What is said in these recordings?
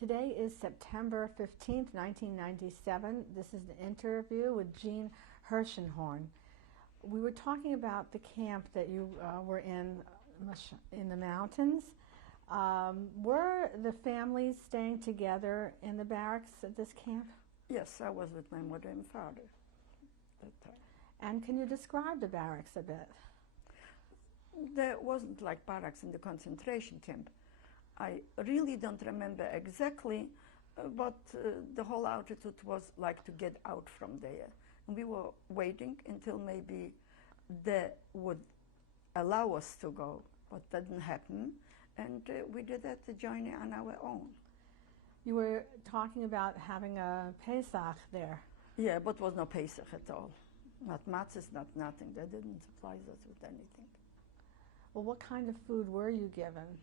Today is September 15th, 1997. This is an interview with Jean Herszenhorn. We were talking about the camp that you were in the mountains. Were the families staying together in the barracks at this camp? Yes, I was with my mother and father at that time. And can you describe the barracks a bit? There wasn't like barracks in the concentration camp. I really don't remember exactly, but the whole attitude was like to get out from there. And we were waiting until maybe they would allow us to go, but that didn't happen. And we did that journey on our own. You were talking about having a Pesach there. Yeah, but was no Pesach at all. Not matzahs, not nothing. They didn't supply us with anything. Well, what kind of food were you given?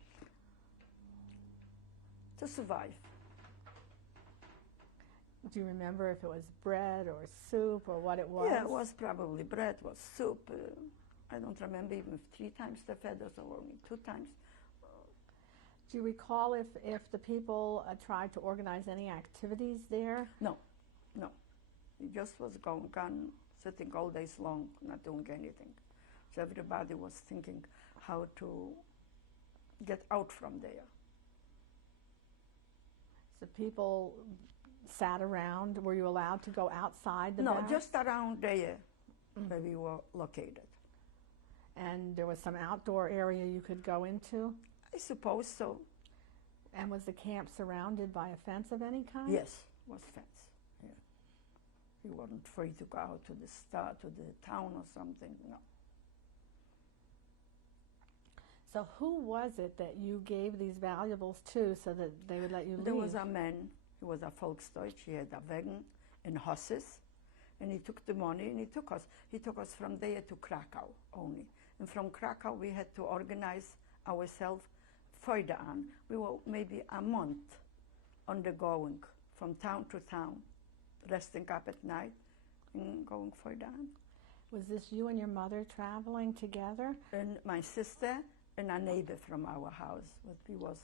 To survive. Do you remember if it was bread or soup or what it was? Yeah, it was probably bread, was soup. I don't remember even if 3 times they fed us or only 2 times. Do you recall if the people tried to organize any activities there? No, no. It just was going on, sitting all days long, not doing anything. So everybody was thinking how to get out from there. So people sat around. Were you allowed to go outside the barracks? No, just around there where we were located. And there was some outdoor area you could go into? I suppose so. And was the camp surrounded by a fence of any kind? Yes, was fence. Yeah. You weren't free to go out to the town or something, no. So who was it that you gave these valuables to so that they would let you leave? There was a man, he was a Volksdeutsch, he had a wagon and horses, and he took the money and he took us. He took us from there to Kratzau only. And from Kratzau we had to organize ourselves further on. We were maybe a month undergoing from town to town, resting up at night and going further on. Was this you and your mother traveling together? And my sister and a neighbor from our house, what we was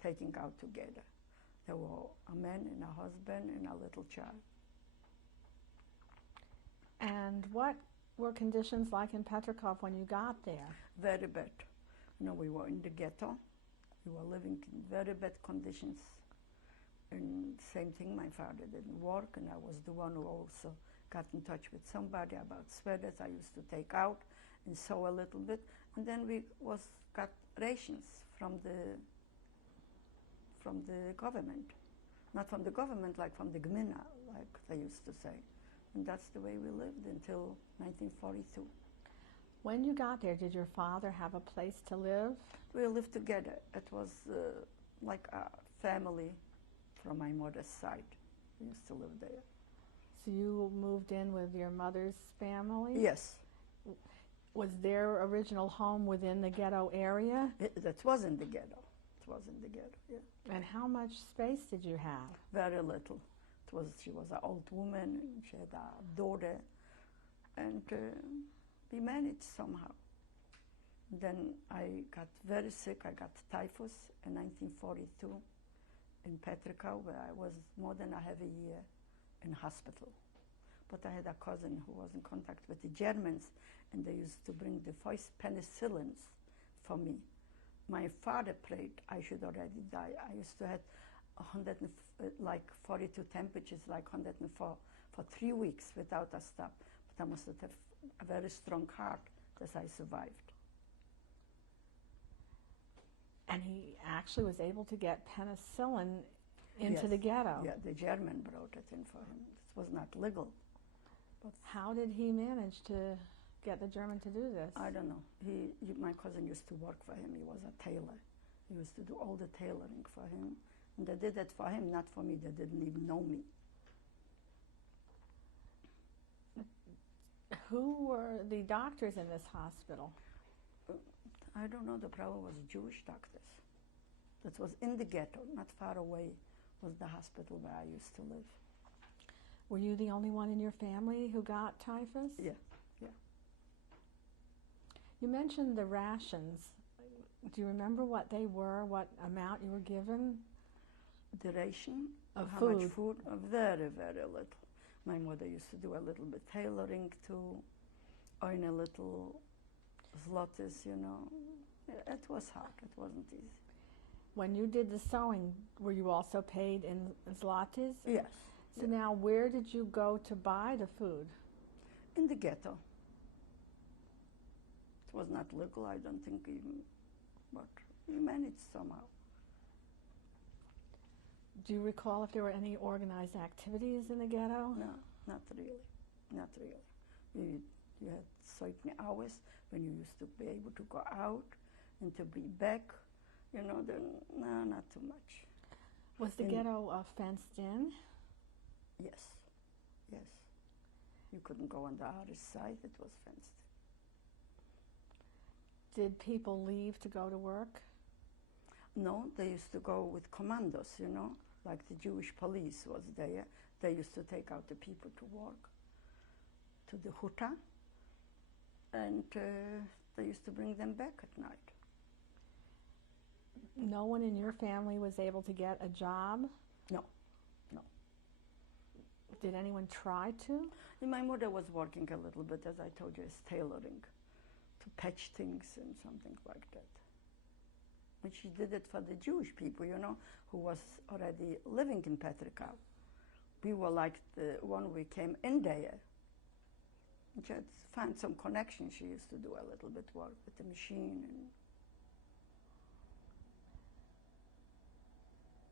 taking out together. There were a man and a husband and a little child. And what were conditions like in Petrikov when you got there? Very bad. You know, we were in the ghetto. We were living in very bad conditions. And same thing, my father didn't work, and I was the one who also got in touch with somebody about sweaters I used to take out and sew a little bit. And then we got rations from the government. Not from the government, like from the gmina, like they used to say. And that's the way we lived until 1942. When you got there, did your father have a place to live? We lived together. It was like a family from my mother's side. We used to live there. So you moved in with your mother's family? Yes. Was their original home within the ghetto area? That was in the ghetto. It was in the ghetto, yeah. And how much space did you have? Very little. She was an old woman, and she had a daughter, and we managed somehow. Then I got very sick. I got typhus in 1942 in Petrikov, where I was more than a half a year in hospital. But I had a cousin who was in contact with the Germans, and they used to bring the first penicillins for me. My father prayed I should already die. I used to have 42 temperatures, like 104, for 3 weeks without a stop. But I must have a very strong heart that I survived. And he actually was able to get penicillin into Yes. the ghetto. Yeah, the German brought it in for him. It was not legal. But how did he manage to get the German to do this? I don't know. My cousin used to work for him. He was a tailor. He used to do all the tailoring for him. And they did that for him, not for me. They didn't even know me. Who were the doctors in this hospital? I don't know. The problem was Jewish doctors. That was in the ghetto, not far away was the hospital where I used to live. Were you the only one in your family who got typhus? Yeah, yeah. You mentioned the rations. Do you remember what they were, what amount you were given? The ration of how food. much food? Very, very little. My mother used to do a little bit tailoring to earn a little zlotys, you know. It was hard. It wasn't easy. When you did the sewing, were you also paid in zlotys? Yes. So now, where did you go to buy the food? In the ghetto. It was not legal, I don't think even, but we managed somehow. Do you recall if there were any organized activities in the ghetto? No, not really. Not really. You had certain hours when you used to be able to go out and to be back. You know, then, no, not too much. Was the ghetto fenced in? Yes, yes. You couldn't go on the other side, it was fenced. Did people leave to go to work? No, they used to go with commandos, you know, like the Jewish police was there. They used to take out the people to work, to the huta, and they used to bring them back at night. No one in your family was able to get a job? No, no. Did anyone try to? And my mother was working a little bit, as I told you, as tailoring, to patch things and something like that. And she did it for the Jewish people, you know, who was already living in Petrikov. We were like the one we came in there. And she had to find some connection. She used to do a little bit work with the machine. And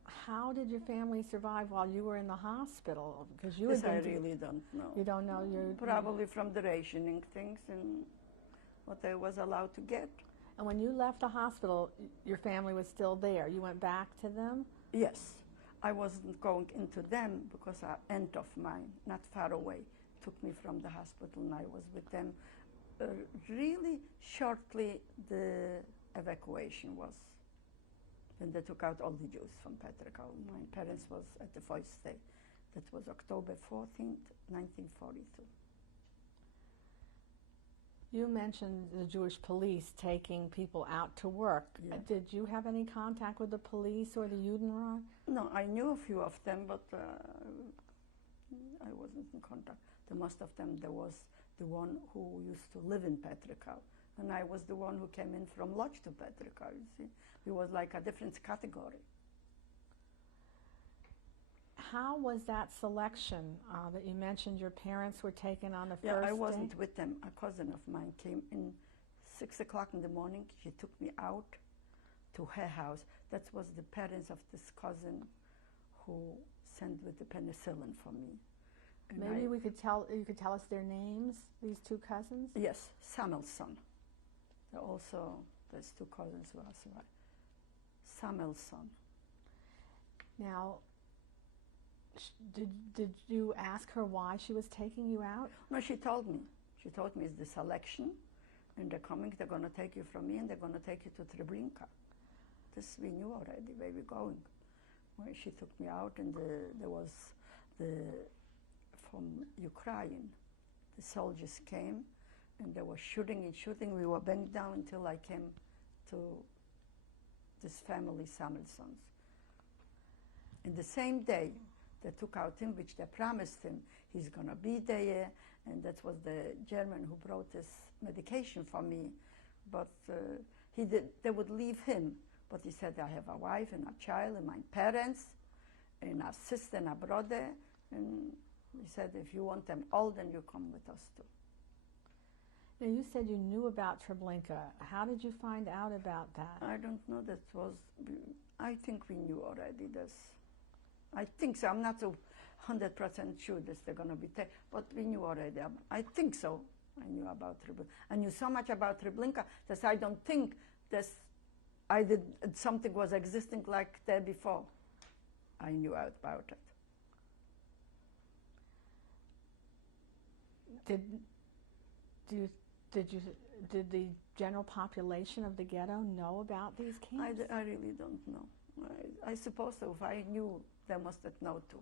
how did your family survive while you were in the hospital? Because you this had I been really don't know. You don't know your Probably from the rationing things and what I was allowed to get. And when you left the hospital, your family was still there. You went back to them? Yes. I wasn't going into them because an aunt of mine, not far away, took me from the hospital and I was with them. Really shortly the evacuation was, when they took out all the Jews from Petrikov. My parents was at the first day. That was October 14th, 1942. You mentioned the Jewish police taking people out to work. Yeah. Did you have any contact with the police or the Judenrat? No, I knew a few of them, but I wasn't in contact. The most of them, there was the one who used to live in Petrikov, and I was the one who came in from Lodz to Petrikov, you see. It was like a different category. How was that selection that you mentioned your parents were taken on the first Yeah, I day? wasn't with them. A cousin of mine came in 6 o'clock in the morning. She took me out to her house. That was the parents of this cousin who sent with the penicillin for me. And Maybe you could tell us their names, these two cousins? Yes, Samuelson. Also, there's two cousins who are survived. Samuelson. Now, did you ask her why she was taking you out? No, she told me. She told me it's the selection, and they're coming, they're going to take you from me, and they're going to take you to Treblinka. This we knew already where we're going. When she took me out, and there was from Ukraine, the soldiers came, and they were shooting and shooting. We were banged down until I came to this family, Samuelsons. And the same day, they took out him, which they promised him he's going to be there, and that was the German who brought this medication for me. But they would leave him, but he said, I have a wife and a child and my parents and a sister and a brother, and he said, if you want them all, then you come with us too. Now, you said you knew about Treblinka. How did you find out about that? I don't know, I think we knew already this. I think so. I'm not so 100% sure that they're going to be taken, but we knew already. I think so. I knew about Treblinka. I knew so much about Treblinka that I don't think that something was existing like there before. I knew about it. Did the general population of the ghetto know about these camps? I really don't know. I suppose so. If I knew, they must have known too.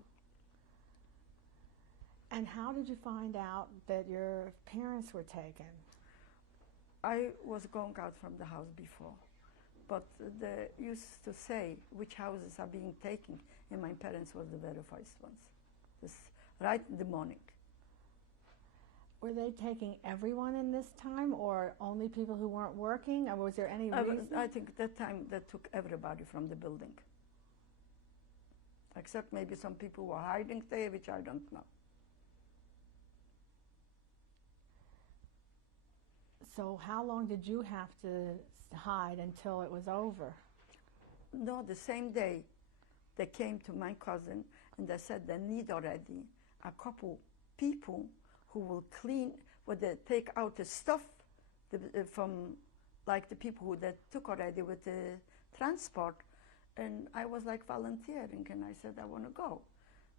And how did you find out that your parents were taken? I was going out from the house before, But they used to say which houses are being taken, and my parents were the very first ones. This right in the morning. Were they taking everyone in this time, or only people who weren't working, or was there any reason? I think that time they took everybody from the building. Except maybe some people were hiding there, which I don't know. So how long did you have to hide until it was over? No, the same day they came to my cousin and they said they need already a couple people who will clean, where they take out the stuff from, like the people who they took already with the transport. And I was like volunteering, and I said, I want to go.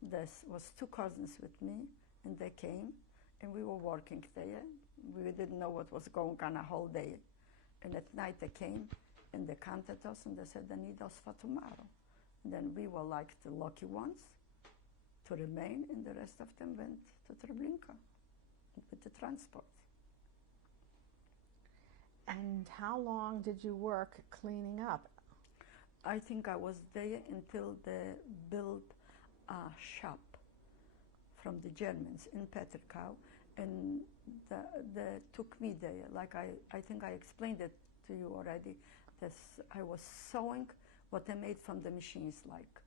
There was two cousins with me, and they came, and we were working there. We didn't know what was going on a whole day. And at night they came, and they contacted us, and they said they need us for tomorrow. And then we were like the lucky ones to remain, and the rest of them went to Treblinka with the transport. And how long did you work cleaning up? I think I was there until they built a shop from the Germans in Petrikau, and they took me there. Like I think I explained it to you already. I was sewing what I made from the machines, like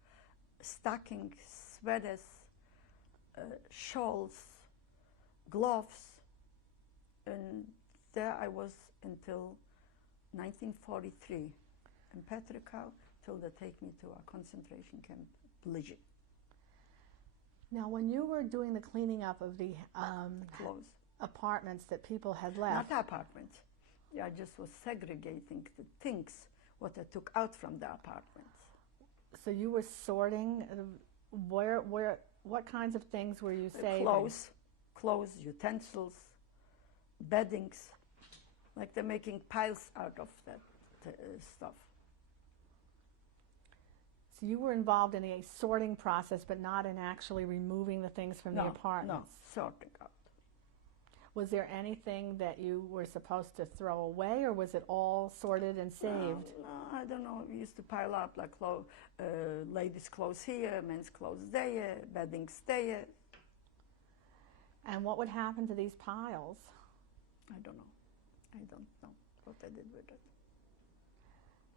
stockings, sweaters, shawls, gloves, and there I was until 1943 in Petrikau, till they take me to a concentration camp, Blizyn. Now, when you were doing the cleaning up of the Clothes. apartments that people had left, Not apartments. Yeah, I just was segregating the things what I took out from the apartments. so you were sorting what kinds of things were you saving? Clothes, utensils, beddings, like they're making piles out of that stuff. So you were involved in a sorting process, but not in actually removing the things from the apartments? No, sorting out. Was there anything that you were supposed to throw away, or was it all sorted and saved? No, I don't know. We used to pile up like ladies' clothes here, men's clothes there, beddings there. And what would happen to these piles? I don't know. I don't know what I did with it.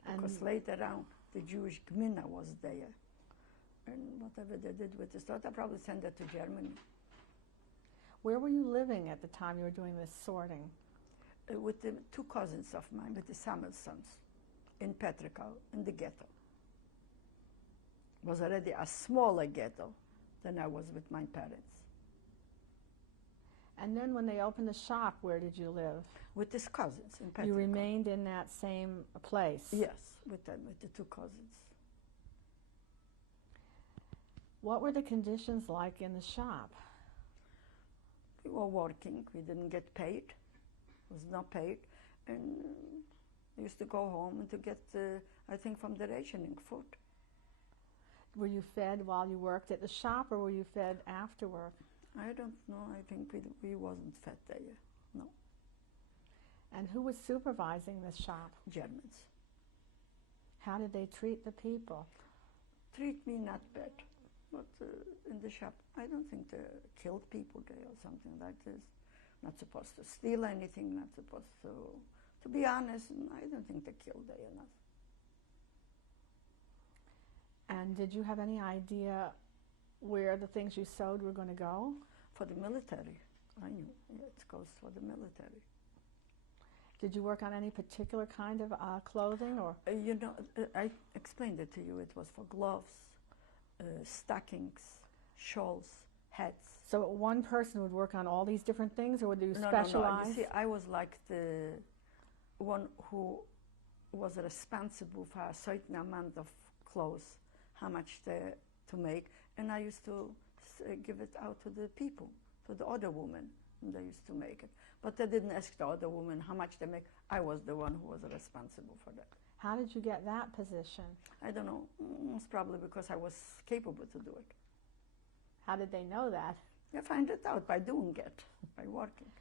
And Because later on, the Jewish Gmina was there. And whatever they did with the stuff, I probably sent it to Germany. where were you living at the time you were doing this sorting? With the two cousins of mine, with the Samuelsons, in Petrikau, in the ghetto. It was already a smaller ghetto than I was with my parents. And then when they opened the shop, where did you live? With his cousins in Petrikau. You remained in that same place? Yes, with them, with the two cousins. What were the conditions like in the shop? We were working, we didn't get paid, was not paid, and we used to go home and to get, I think, from the rationing food. Were you fed while you worked at the shop, or were you fed after work? I don't know, I think we wasn't fed there, no. And who was supervising this shop? Germans. How did they treat the people? Treat me not bad, but in the shop, I don't think they killed people there or something like this. Not supposed to steal anything, not supposed to be honest, I don't think they killed there enough. And did you have any idea where the things you sewed were going to go? For the military, I knew. Yeah, it goes for the military. Did you work on any particular kind of clothing, or? You know, I explained it to you. It was for gloves, stockings, shawls, hats. So one person would work on all these different things, or would you No, specialize? no. You see, I was like the one who was responsible for a certain amount of clothes, how much to make, and I used to give it out to the people, to the other women, and they used to make it. But they didn't ask the other women how much they make. I was the one who was responsible for that. How did you get that position? I don't know. It's probably because I was capable to do it. How did they know that? You find it out by doing it, by working.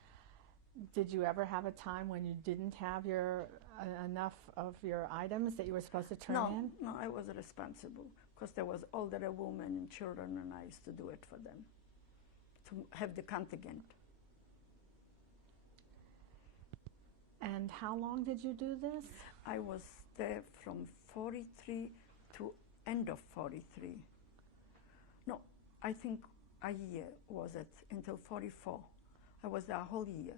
Did you ever have a time when you didn't have your enough of your items that you were supposed to turn in? No, I was responsible because there was older women and children, and I used to do it for them to have the contingent. And how long did you do this? I was there from 43 to end of 43. No, I think a year was it, until 44. I was there a whole year.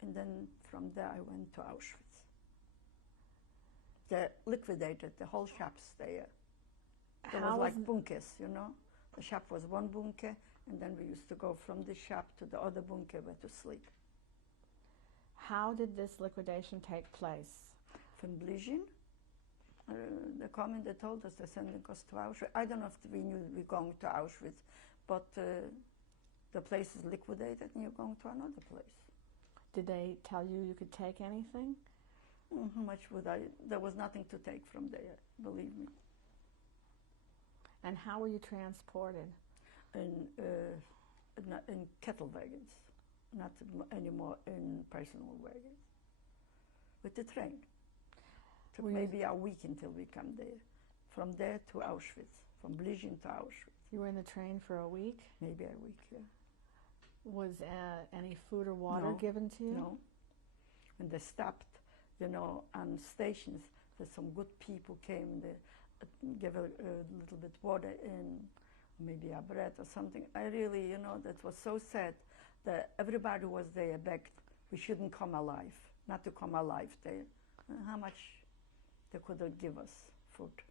And then from there I went to Auschwitz. They liquidated the whole shops there. There was like bunkers, you know. The shop was one bunker, and then we used to go from the shop to the other bunker where to sleep. How did this liquidation take place? From Blizyn, the comment they told us they're sending us to Auschwitz. I don't know if we knew we were going to Auschwitz, but the place is liquidated and you're going to another place. Did they tell you you could take anything? How much would I? There was nothing to take from there, believe me. And how were you transported? In cattle wagons, not anymore in personal wagons. With the train. Took maybe a week until we come there. From there to Auschwitz, from Blizyn to Auschwitz. You were in the train for a week? Maybe a week, yeah. Was any food or water given to you? No. When they stopped, you know, on stations, there's some good people came, they gave a little bit water in, maybe a bread or something. I really, you know, that was so sad that everybody was there begged we shouldn't come alive, not to come alive there. How much they could give us food.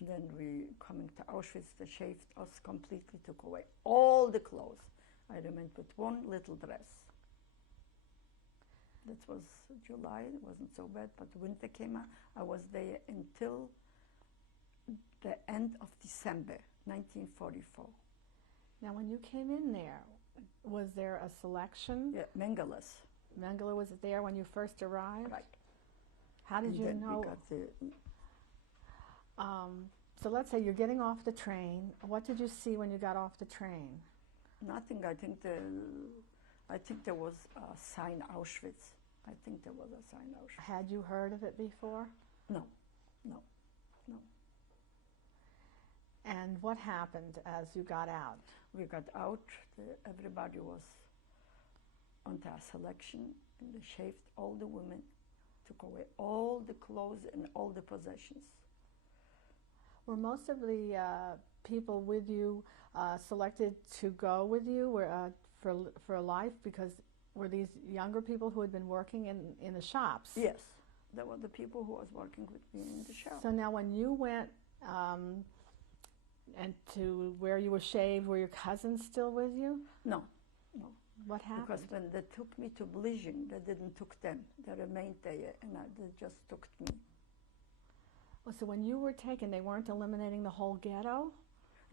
Then we coming to Auschwitz, they shaved us completely, took away all the clothes. I remained with one little dress. That was July, it wasn't so bad, but winter came out. I was there until the end of December, 1944. Now, when you came in there, was there a selection? Yeah, Mengeles. Mengele was there when you first arrived? Right. How did And you then know? we got the, So let's say you're getting off the train. What did you see when you got off the train? nothing. I think there was a sign Auschwitz. I think there was a sign Auschwitz. Had you heard of it before? No. And what happened as you got out? We got out. Everybody was onto a selection, and they shaved all the women, took away all the clothes and all the possessions. Were most of the people with you selected to go with you for life? Because were these younger people who had been working in the shops? Yes, they were the people who was working with me in the shop. So now when you went and to where you were shaved, were your cousins still with you? No. What happened? Because when they took me to Blizyn, they didn't took them. They remained there, and they just took me. Well, so when you were taken, they weren't eliminating the whole ghetto?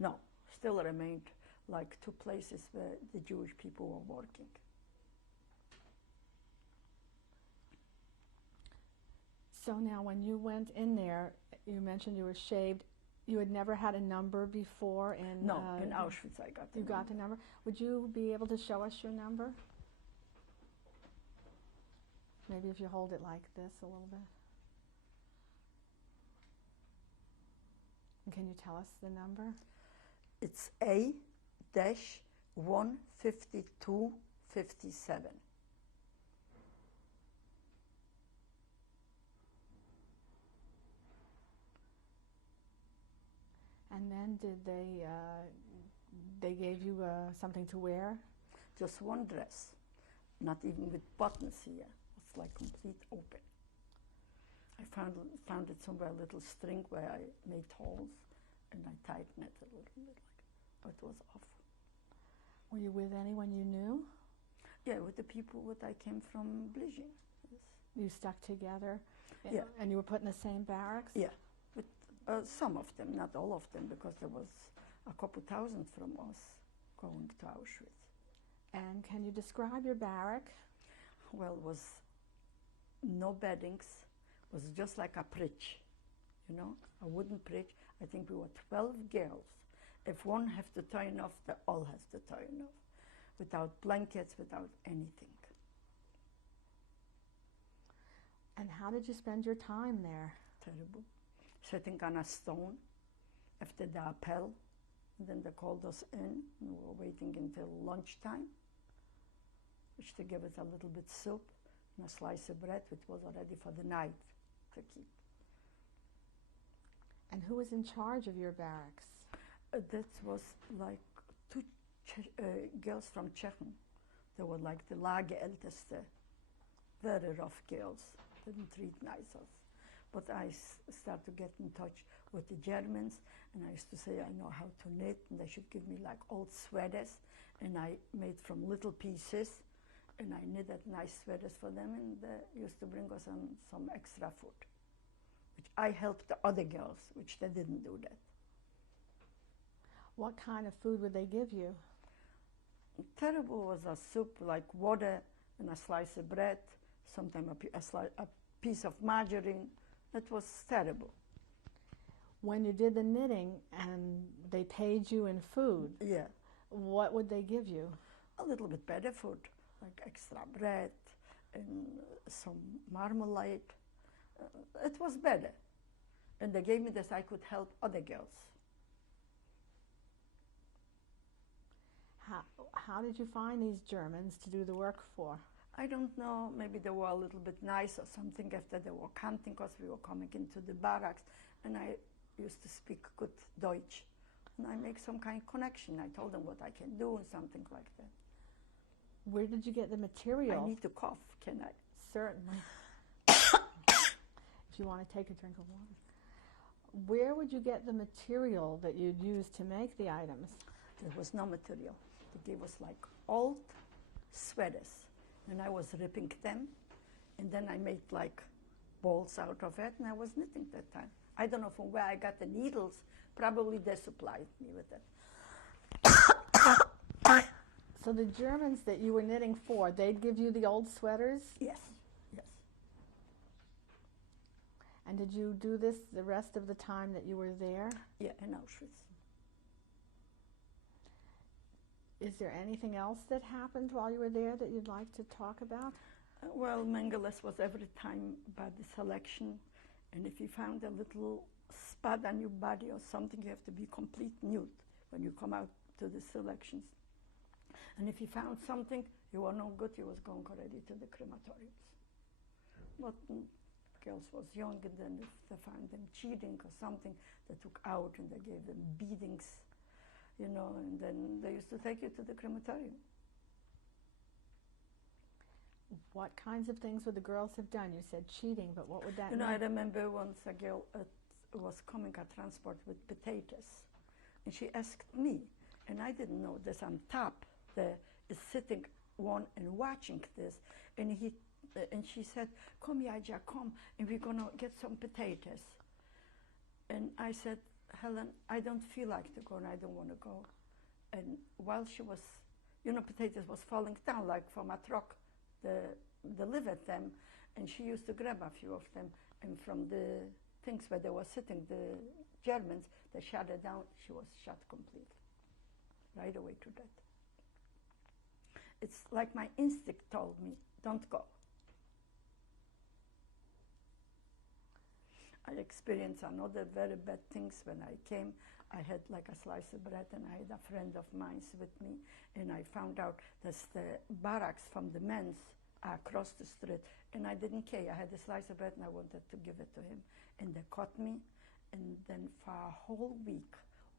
No, still remained like two places where the Jewish people were working. So now when you went in there, you mentioned you were shaved. You had never had a number before in... No, in Auschwitz I got the number. You got the number. Would you be able to show us your number? Maybe if you hold it like this a little bit. And can you tell us the number? It's A-15257. And then did they gave you something to wear? Just one dress, not even with buttons here. It's like complete open. I found it somewhere, a little string where I made holes, and I tightened it a little bit. But it was off. Were you with anyone you knew? Yeah, with the people that I came from Blizyn. Yes. You stuck together? Yeah. And you were put in the same barracks? Yeah. Some of them, not all of them, because there was a couple thousand from us going to Auschwitz. And can you describe your barrack? Well, it was no beddings. It was just like a bridge, you know, a wooden bridge. I think we were 12 girls. If one has to turn off, they all has to turn off. without blankets, without anything. And how did you spend your time there? Terrible. Sitting on a stone after the appel. And then they called us in, and we were waiting until lunchtime, which they gave us a little bit soup and a slice of bread, which was already for the night to keep. And who was in charge of your barracks? That was like two girls from Czechia. They were like the Lagerälteste, very rough girls, didn't treat nice us. But I started to get in touch with the Germans, and I used to say I know how to knit, and they should give me like old sweaters, and I made from little pieces, and I knitted nice sweaters for them, and they used to bring us some extra food, which I helped the other girls, which they didn't do that. What kind of food would they give you? Terrible was a soup like water and a slice of bread, sometimes a piece of margarine. It was terrible. When you did the knitting and they paid you in food, Yeah. what would they give you? A little bit better food, like extra bread and some marmalade. It was better. And they gave me this, I could help other girls. How did you find these Germans to do the work for? I don't know, maybe they were a little bit nice or something after they were counting us. We were coming into the barracks, and I used to speak good Deutsch. And I make some kind of connection. I told them what I can do and something like that. Where did you get the material? I need to cough, can I? Certainly. If you want to take a drink of water. Where would you get the material that you'd use to make the items? There was no material. They gave us like old sweaters, and I was ripping them, and then I made like balls out of it, and I was knitting that time. I don't know from where I got the needles. Probably they supplied me with it. So the Germans that you were knitting for, they'd give you the old sweaters? Yes, yes. And did you do this the rest of the time that you were there? Yeah, in Auschwitz. Is there anything else that happened while you were there that you'd like to talk about? Well, Mengeles was every time by the selection, and if you found a little spot on your body or something, you have to be complete nude when you come out to the selections. And if you found something, you were no good, you was going already to the crematoriums. But girls was young, and then if they found them cheating or something, they took out and they gave them beatings, you know, and then they used to take you to the crematorium. What kinds of things would the girls have done? You said cheating, but what would that You know, mean? I remember once a girl was coming at transport with potatoes, and she asked me, and I didn't know this on top, there is sitting one and watching this, and she said, "Come, Yaja, come, and we're gonna get some potatoes." And I said, "Helen, I don't feel like to go, and I don't want to go." And while she was, you know, potatoes was falling down like from a truck, the lid at them, and she used to grab a few of them, and from the things where they were sitting, the Germans, they shut her down. She was shot completely, right away to death. It's like my instinct told me, don't go. I experienced another very bad things when I came. I had like a slice of bread, and I had a friend of mine with me, and I found out that's the barracks from the men's across the street, and I didn't care. I had a slice of bread, and I wanted to give it to him, and they caught me, and then for a whole week,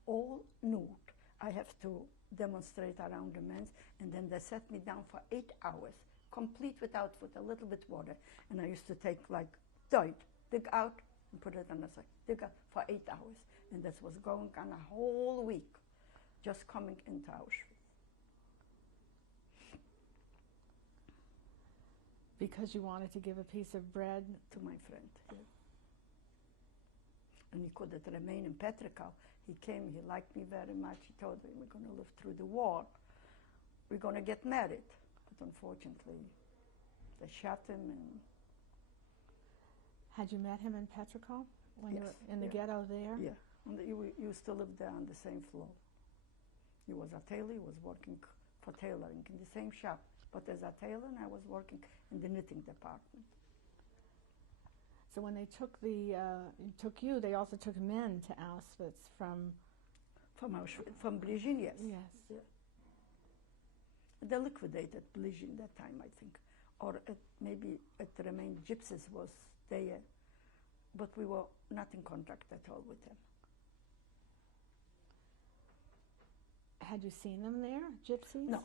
all nude, I have to demonstrate around the men's, and then they set me down for 8 hours, complete without food, a little bit water, and I used to take like dig out, and put it on the side, dig out for 8 hours. And this was going on a whole week, just coming into Auschwitz. Because you wanted to give a piece of bread? To my friend, yeah. And he couldn't remain in Petrikov. He came, he liked me very much. He told me, we're going to live through the war. We're going to get married. But unfortunately, they shot him. And had you met him in Petrikov when yes, you were in the ghetto there? Yeah, he used to live there on the same floor. He was a tailor, he was working for tailoring in the same shop. But as a tailor, I was working in the knitting department. So when they took you, they also took men to Auschwitz from Auschwitz, from Blizyn, yes. Yes. Yeah. They liquidated Blizyn that time, I think. Or maybe it remained gypsies was there, but we were not in contact at all with them. Had you seen them there, gypsies? No,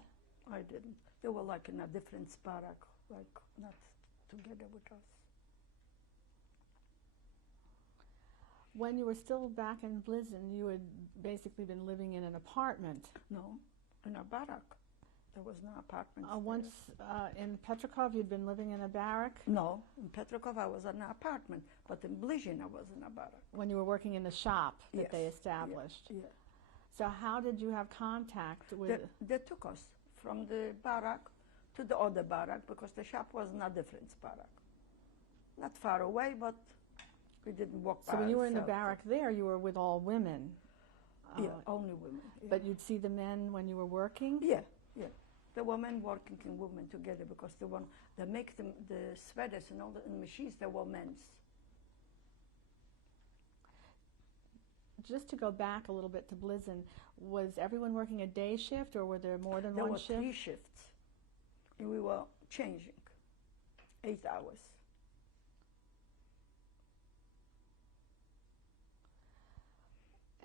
I didn't. They were like in a different barrack, like not together with us. When you were still back in Blizyn, you had basically been living in an apartment. No, in a barrack. There was no apartment. Once in Petrikov, you'd been living in a barrack? No, in Petrikov I was in an apartment, but in Blizyn I was in a barrack. When you were working in the shop that Yes. they established? Yeah. So how did you have contact with... They took us from the barrack to the other barrack because the shop was in a different barrack. Not far away, but we didn't walk by So when you were in the ourselves. barrack there, you were with all women? Yeah, only women. Yeah. But you'd see the men when you were working? Yeah. The women working in women together because they make the sweaters and all the machines, they were men's. Just to go back a little bit to Blizyn, was everyone working a day shift or were there more than There one were shift? 3 shifts, and we were changing 8 hours.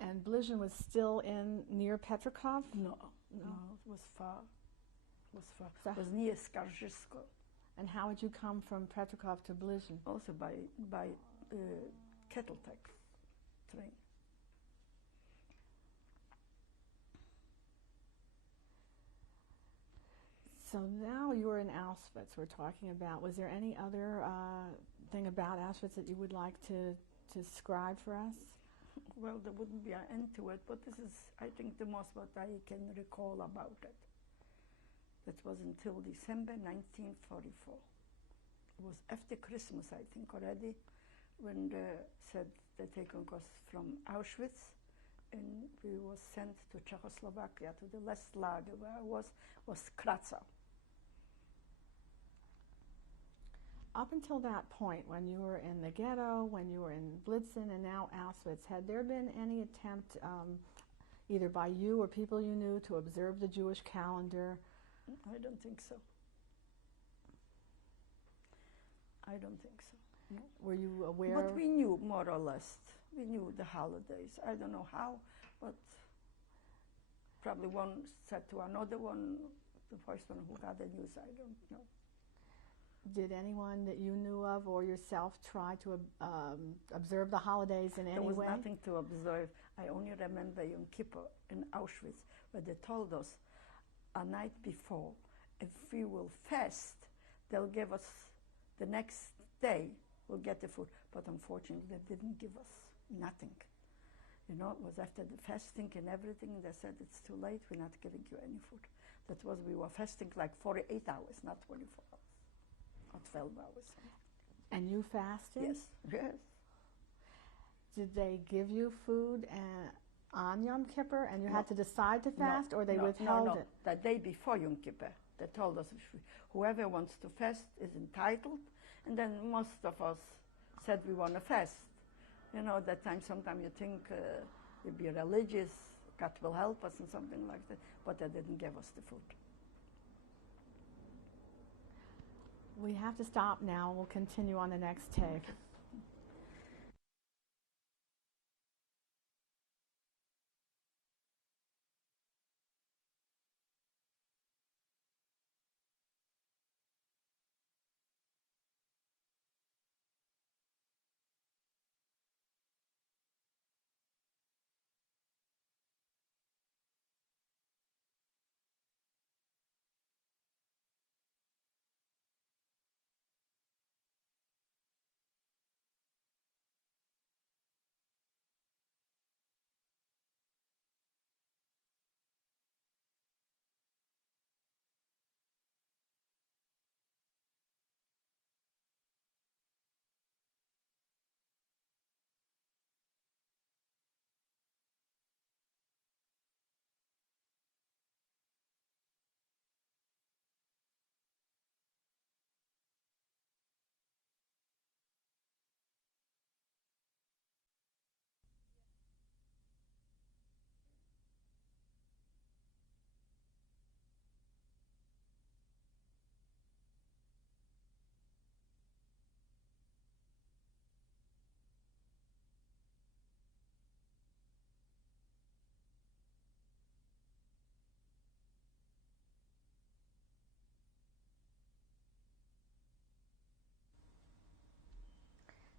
And Blizyn was still near Petrikov? No, it was far. So It was near Skarżysko. And how would you come from Petrikov to Blizyn? Also by Kettle Tech train. So now you were in Auschwitz, we're talking about. Was there any other thing about Auschwitz that you would like to describe for us? Well, there wouldn't be an end to it, but this is, I think, the most what I can recall about it. That was until December 1944. It was after Christmas, I think, already, when they said they're taking us from Auschwitz, and we were sent to Czechoslovakia, to the last lager where I was Kratzau. Up until that point, when you were in the ghetto, when you were in Blizyn, and now Auschwitz, had there been any attempt, either by you or people you knew, to observe the Jewish calendar? I don't think so. I don't think so. No. Were you aware? But we knew, more or less. We knew the holidays. I don't know how, but probably one said to another one, the first one who got the news, I don't know. Did anyone that you knew of or yourself try to observe the holidays in any way? There was nothing to observe. I only remember Yom Kippur in Auschwitz, where they told us a night before, if we will fast, they'll give us the next day, we'll get the food. But unfortunately, they didn't give us nothing. You know, it was after the fasting and everything, and they said, it's too late, we're not giving you any food. That was, we were fasting like 48 hours, not 24 hours. Or 12 hours. And you fasted? Yes, yes. Did they give you food on Yom Kippur and you had to decide to fast, or they withheld it? The day before Yom Kippur, they told us whoever wants to fast is entitled, and then most of us said we want to fast. You know, that time sometimes you think you'll be religious, God will help us and something like that, but they didn't give us the food. We have to stop now. We'll continue on the next tape.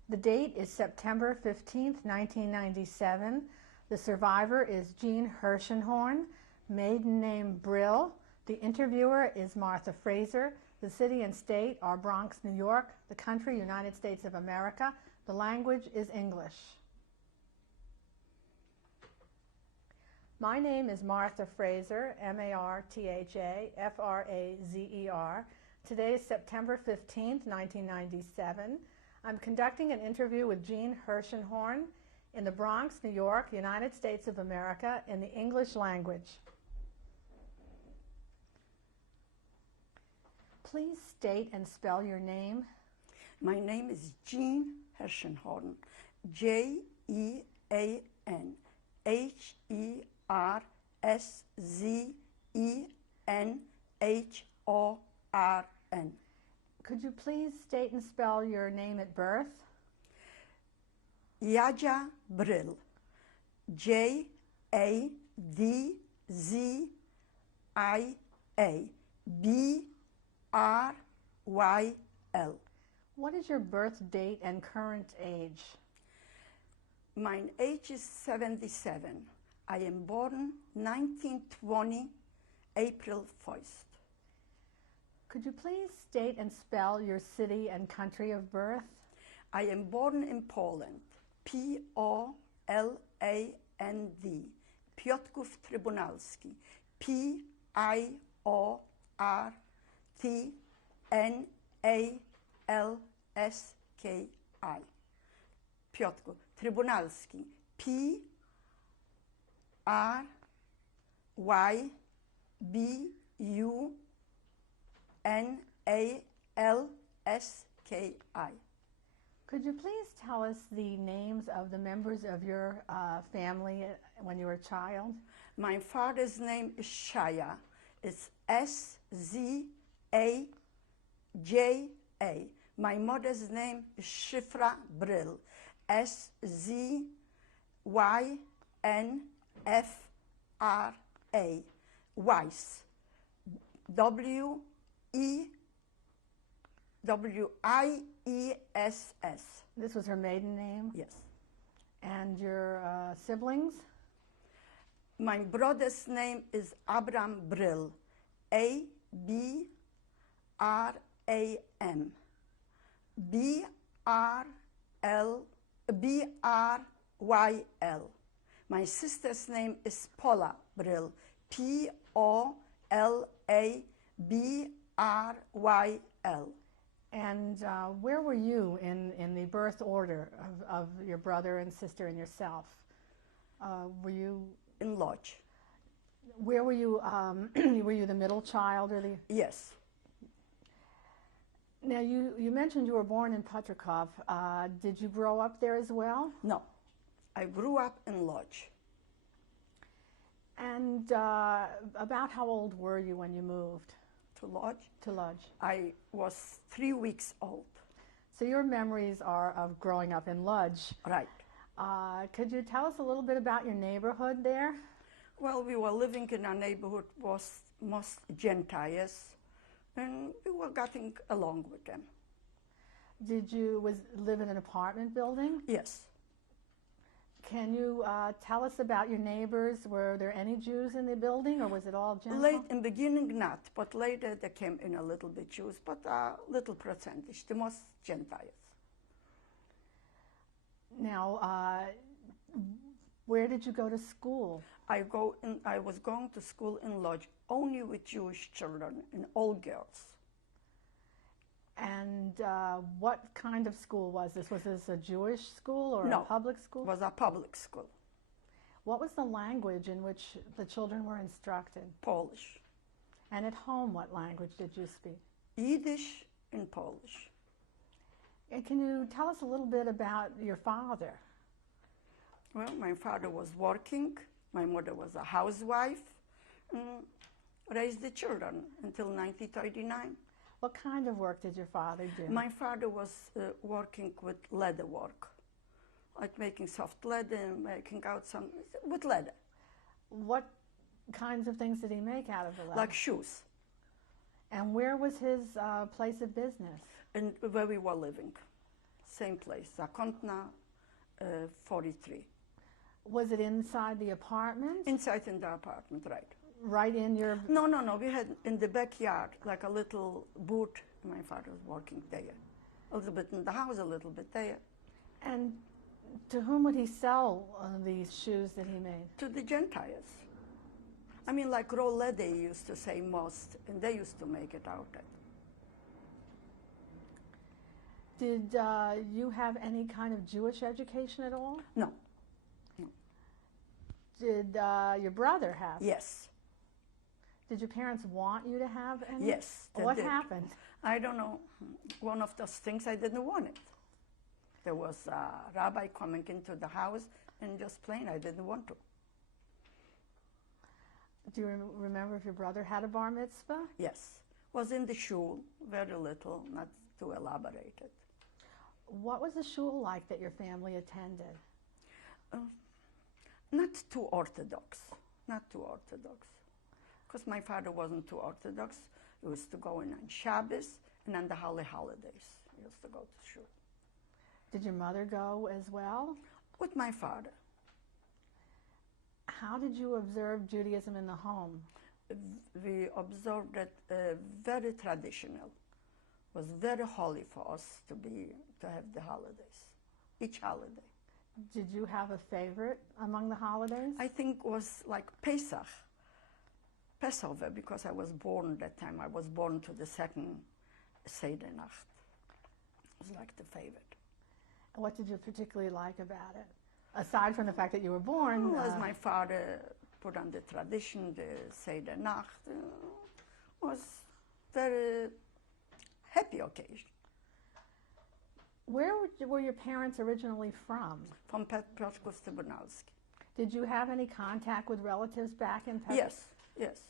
The date is September 15th, 1997. The survivor is Jean Herszenhorn, maiden name Brill. The interviewer is Martha Fraser. The city and state are Bronx, New York. The country, United States of America. The language is English. My name is Martha Fraser, M-A-R-T-H-A-F-R-A-Z-E-R. Today is September 15th, 1997. I'm conducting an interview with Jean Herszenhorn in the Bronx, New York, United States of America, in the English language. Please state and spell your name. My name is Jean Herszenhorn, J-E-A-N-H-E-R-S-Z-E-N-H-O-R-N. Could you please state and spell your name at birth? Jaja Brill, J-A-D-Z-I-A, B-R-Y-L. What is your birth date and current age? My age is 77. I am born 1920, April 1st. Could you please state and spell your city and country of birth? I am born in Poland, P-O-L-A-N-D, Piotrków Trybunalski, P-I-O-R-T-N-A-L-S-K-I. Piotrków Trybunalski, P-R-Y-B-U-N-A-L-S-K-I. Could you please tell us the names of the members of your family when you were a child? My father's name is Shaya. It's S-Z-A-J-A. My mother's name is Shifra Brill. S-Z-Y-N-F-R-A. Weiss. W-I-E-S-S. This was her maiden name? Yes. And your siblings? My brother's name is Abram Brill. A-B-R-A-M. B-R-Y-L. My sister's name is Paula Brill. P-O-L-A-B-R-Y-L. And where were you in the birth order of your brother and sister and yourself? Were you in Lodge? Where were you? Were you the middle child or the? Yes. Now you mentioned you were born in Piotrków. Did you grow up there as well? No, I grew up in Lodge. And about how old were you when you moved? To Lodge? To Lodge. I was 3 weeks old. So your memories are of growing up in Lodge. Right. Could you tell us a little bit about your neighborhood there? Well, we were living in a neighborhood was most Gentiles, and we were getting along with them. Did you live in an apartment building? Yes. Can you tell us about your neighbors? Were there any Jews in the building, or was it all Gentile? Late in the beginning, not, but later there came in a little bit Jews, but a little percentage, the most Gentiles. Now, where did you go to school? I was going to school in Lodge only with Jewish children and all girls. And what kind of school was this? Was this a Jewish school or No, a public school? It was a public school. What was the language in which the children were instructed? Polish. And at home, what language did you speak? Yiddish and Polish. And can you tell us a little bit about your father? Well, my father was working, my mother was a housewife, and raised the children until 1939. What kind of work did your father do? My father was working with leather work, like making soft leather and making out some, with leather. What kinds of things did he make out of the leather? Like shoes. And where was his place of business? And where we were living. same place, Zakontna 43. Was it inside the apartment? Inside in the apartment, right. Right in your... No, we had in the backyard, like a little booth. My father was working there. A little bit in the house, a little bit there. And to whom would he sell these shoes that he made? To the Gentiles. I mean, like rolle, they used to say most, and they used to make it out at. Did you have any kind of Jewish education at all? No. Did your brother have? Yes. Did your parents want you to have any? Yes. What happened? I don't know. One of those things I didn't want it. There was a rabbi coming into the house and just plain I didn't want to. Do you remember if your brother had a bar mitzvah? Yes. Was in the shul, very little, not too elaborated. What was the shul like that your family attended? Not too orthodox. Not too orthodox. Because my father wasn't too orthodox. He used to go in on Shabbos and on the holy holidays. He used to go to shul. Did your mother go as well? With my father. How did you observe Judaism in the home? We observed that very traditional. It was very holy for us to have the holidays, each holiday. Did you have a favorite among the holidays? I think it was like Pesach, Passover, because I was born that time. I was born to the second Seder Nacht. It was like the favorite. What did you particularly like about it? Aside from the fact that you were born. As my father put on the tradition, the Seder Nacht, was very happy occasion. Where were your parents originally from? From Piotrków-Trybunalski. Did you have any contact with relatives back in Piotrków? Yes.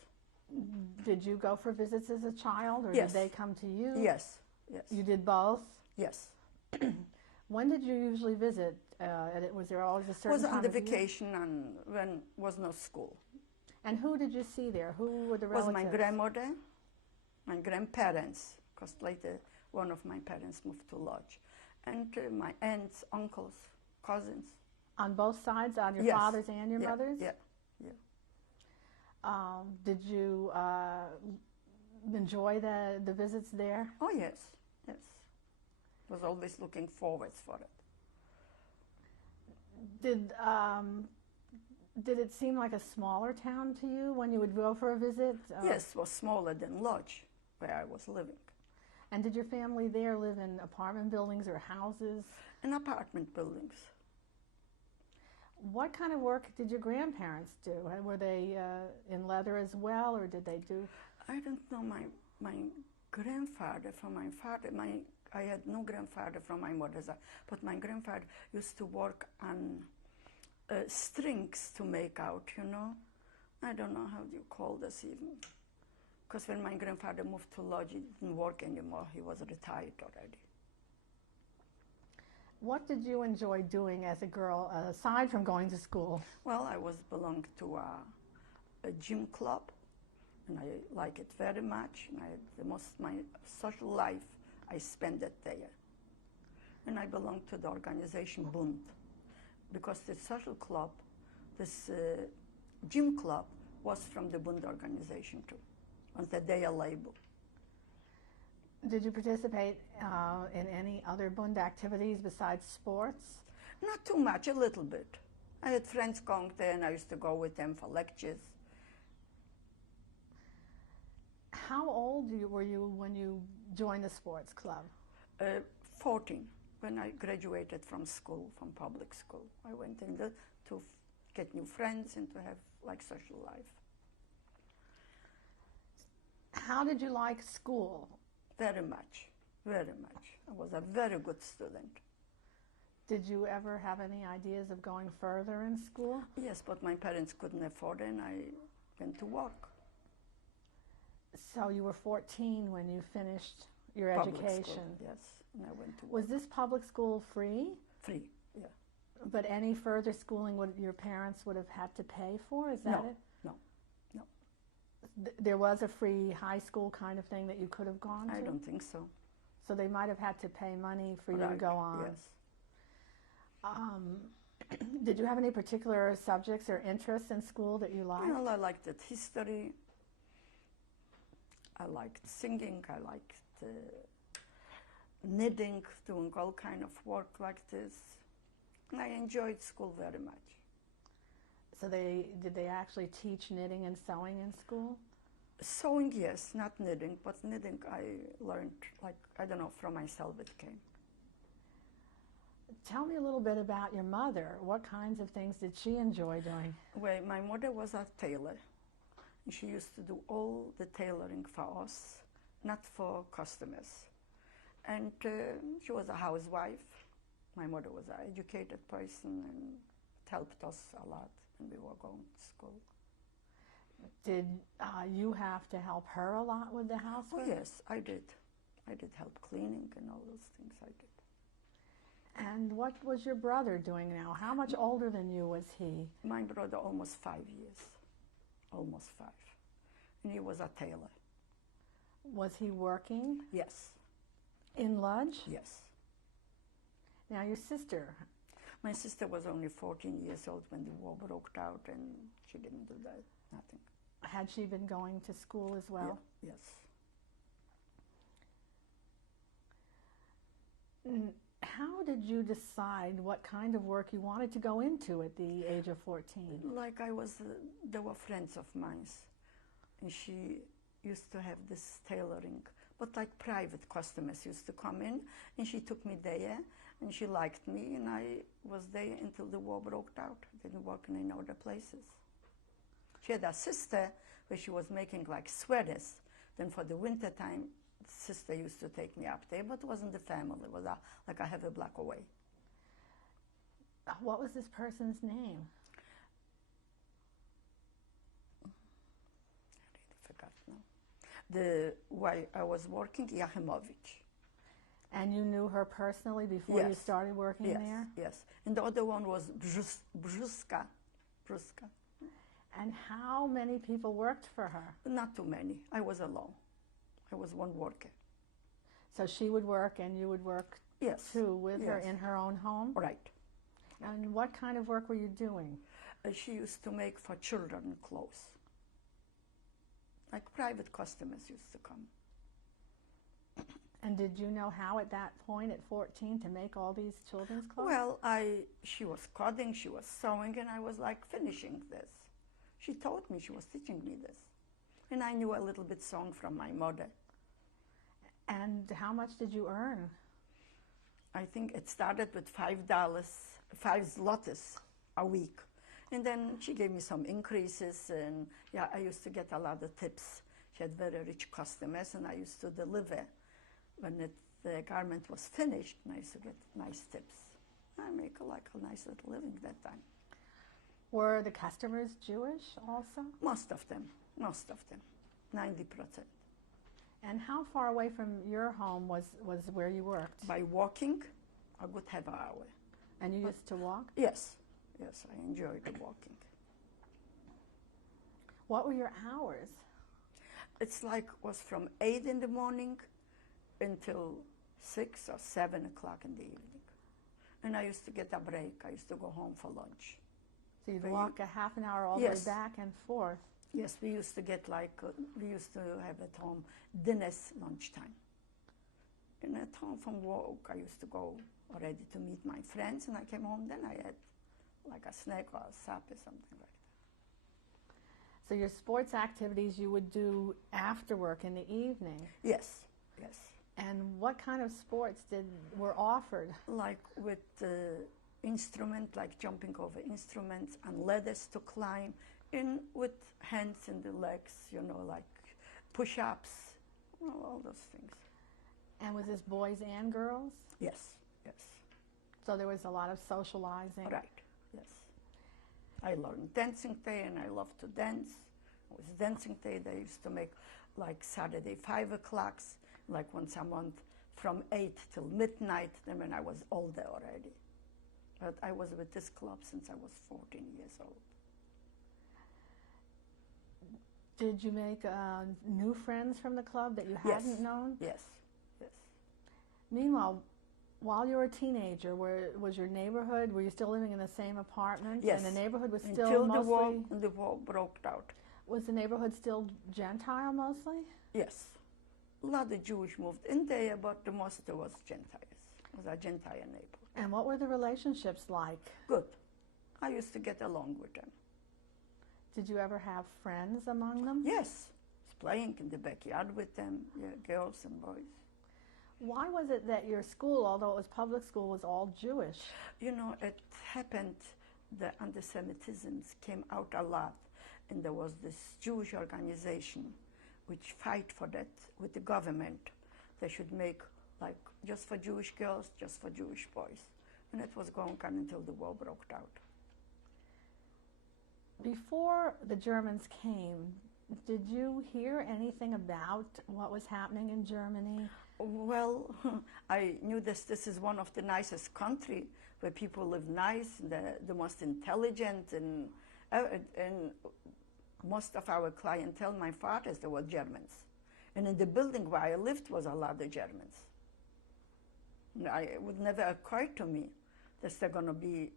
Did you go for visits as a child, or Yes. did they come to you? Yes. You did both? Yes. When did you usually visit? Was there always a certain Was time on the of year? vacation and when was no school. And who did you see there? Who were the relatives? Was my grandmother, my grandparents, because later one of my parents moved to Lodz, and my aunts, uncles, cousins. On both sides, on your Yes. father's and your mother's? Yeah. Did you enjoy the visits there? Oh, yes. Was always looking forward for it. Did it seem like a smaller town to you when you would go for a visit? Yes, it was smaller than Lodz, where I was living. And did your family there live in apartment buildings or houses? In apartment buildings. What kind of work did your grandparents do? Were they in leather as well, or did they do? I don't know. My grandfather from my father, I had no grandfather from my mother's side, but my grandfather used to work on strings to make out, I don't know how you call this even. Because when my grandfather moved to Lodz, he didn't work anymore. He was retired already. What did you enjoy doing as a girl, aside from going to school? Well, I belonged to a gym club, and I like it very much. And my social life, I spent it there. And I belonged to the organization Bund, because the social club, this gym club, was from the Bund organization too, on the day label. Did you participate in any other Bund activities besides sports? Not too much, a little bit. I had friends going there, and I used to go with them for lectures. How old were you when you joined the sports club? 14, when I graduated from school, from public school. I went in to get new friends and to have social life. How did you like school? Very much, very much. I was a very good student. Did you ever have any ideas of going further in school? Yes, but my parents couldn't afford it, and I went to work. So you were 14 when you finished your Public education? School, yes, and I went to work. Was this public school free? Free, yeah. But any further schooling your parents would have had to pay for? Is that No, it? no. There was a free high school kind of thing that you could have gone to? I don't think so. So they might have had to pay money for you to go on. Yes. Did you have any particular subjects or interests in school that you liked? Well, I liked it. History. I liked singing. I liked knitting, doing all kind of work like this. And I enjoyed school very much. So did they actually teach knitting and sewing in school? Sewing, yes, not knitting, but knitting I learned, like, I don't know, from myself it came. Tell me a little bit about your mother. What kinds of things did she enjoy doing? Well, my mother was a tailor. And she used to do all the tailoring for us, not for customers. And she was a housewife. My mother was an educated person and it helped us a lot when we were going to school. Did you have to help her a lot with the housework? Oh, yes, I did. I did help cleaning and all those things I did. And what was your brother doing now? How much older than you was he? My brother, almost 5 years. Almost 5. And he was a tailor. Was he working? Yes. In Lodz? Yes. Now your sister. My sister was only 14 years old when the war broke out, and she didn't do that, nothing. Had she been going to school as well? Yeah. Yes. How did you decide what kind of work you wanted to go into at the age of 14? Like I was, there were friends of mine, and she used to have this tailoring, but like private customers used to come in, and she took me there, and she liked me, and I was there until the war broke out. Didn't work in any other places. She had a sister where she was making like sweaters. Then for the winter time, sister used to take me up there, but it wasn't the family. It was like I have a block away. What was this person's name? I really forgot now. The way I was working, Yahimovich. And you knew her personally before you started working there? Yes. And the other one was Brzuska. And how many people worked for her? Not too many. I was alone. I was one worker. So she would work and you would work too with her in her own home? Right. And what kind of work were you doing? She used to make for children clothes. Like private customers used to come. And did you know how at that point at 14 to make all these children's clothes? Well, she was cutting, she was sewing, and I was like finishing this. She taught me, she was teaching me this. And I knew a little bit sewing from my mother. And how much did you earn? I think it started with $5, 5 zlotys a week. And then she gave me some increases, and yeah, I used to get a lot of tips. She had very rich customers, and I used to deliver. When the garment was finished, and I used to get nice tips. I make like a nice little living that time. Were the customers Jewish also? Most of them, 90%. And how far away from your home was where you worked? By walking, a good half hour. And you used to walk? Yes, I enjoyed the walking. What were your hours? It's like was from 8 in the morning until 6 or 7 o'clock in the evening. And I used to get a break. I used to go home for lunch. So you'd walk a half an hour all the way back and forth? Yes, we used to get we used to have at home dinners lunchtime. And at home from work, I used to go already to meet my friends, and I came home, then I had like a snack or a sap or something like that. So your sports activities you would do after work in the evening? Yes. And what kind of sports were offered? Like with instrument, like jumping over instruments and ladders to climb, in with hands in the legs, like push-ups, all those things. And was this boys and girls? Yes. So there was a lot of socializing? Right, yes. I learned dancing there, and I love to dance. It was dancing day. They used to make like Saturday 5 o'clock, like once a month, from 8 till midnight. Then when I was older already. But I was with this club since I was 14 years old. Did you make new friends from the club that you hadn't known? Yes. Meanwhile, while you were a teenager, was your neighborhood, were you still living in the same apartment? Yes. And the neighborhood was still Until mostly... the war broke out. Was the neighborhood still Gentile mostly? Yes. A lot of Jewish moved in there, but the most was Gentiles. It was a Gentile neighborhood. And what were the relationships like? Good. I used to get along with them. Did you ever have friends among them? Yes. I was playing in the backyard with them, yeah, girls and boys. Why was it that your school, although it was public school, was all Jewish? You know, it happened, the anti-Semitism came out a lot, and there was this Jewish organization which fight for that with the government. They should make like just for Jewish girls, just for Jewish boys. And it was going on until the war broke out. Before the Germans came, did you hear anything about what was happening in Germany? Well, I knew this is one of the nicest countries where people live nice, the most intelligent, and most of our clientele, my fathers, they were Germans. And in the building where I lived was a lot of Germans. It would never occur to me that there are going to be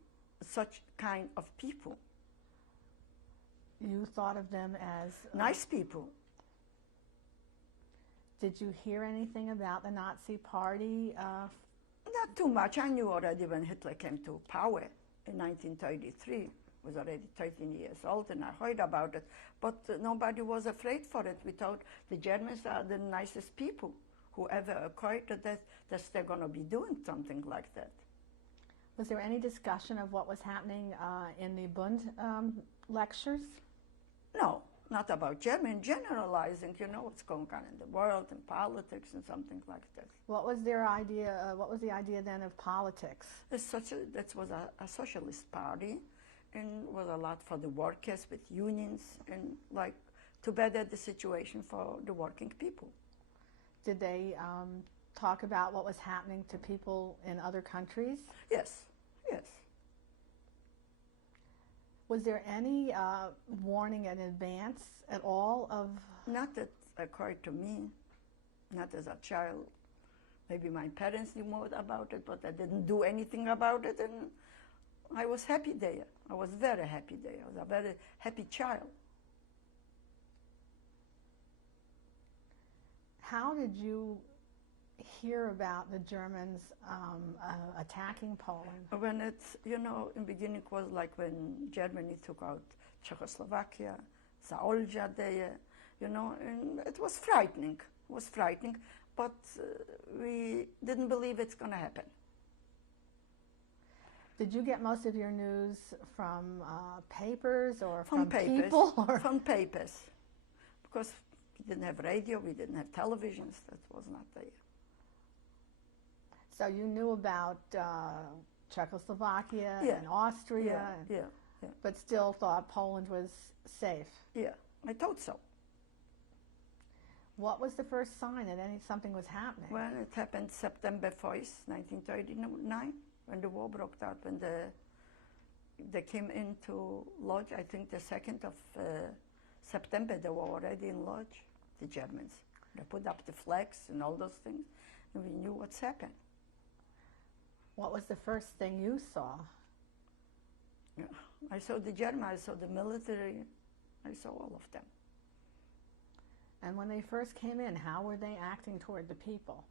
such kind of people. You thought of them as... nice people. Did you hear anything about the Nazi Party? Not too much. I knew already when Hitler came to power in 1933. I was already 13 years old, and I heard about it. But nobody was afraid for it. We thought the Germans are the nicest people. Whoever occurred to that they're going to be doing something like that. Was there any discussion of what was happening in the Bund lectures? No, not about German, generalizing, you know, what's going on in the world and politics and something like that. What was their idea, what was the idea then of politics? That was a socialist party, and was a lot for the workers with unions and like to better the situation for the working people. Did they talk about what was happening to people in other countries? Yes, yes. Was there any warning in advance at all of... Not that occurred to me, not as a child. Maybe my parents knew more about it, but I didn't do anything about it, and I was happy there. I was very happy there. I was a very happy child. How did you hear about the Germans attacking Poland? When it's, you know, in the beginning it was like when Germany took out Czechoslovakia, Zaolja there, you know, and it was frightening. It was frightening, but we didn't believe it's going to happen. Did you get most of your news from papers or from papers, people? Or? From papers, because we didn't have radio, we didn't have televisions, that was not there. So you knew about Czechoslovakia Yeah. and Austria, Yeah. but still thought Poland was safe. Yeah, I thought so. What was the first sign that something was happening? Well, it happened September 1st, 1939, when the war broke out, when they came into Lodz, I think the 2nd of September, they were already in Lodz, the Germans. They put up the flags and all those things, and we knew what's happened. What was the first thing you saw? Yeah. I saw the Germans, I saw the military, I saw all of them. And when they first came in, how were they acting toward the people?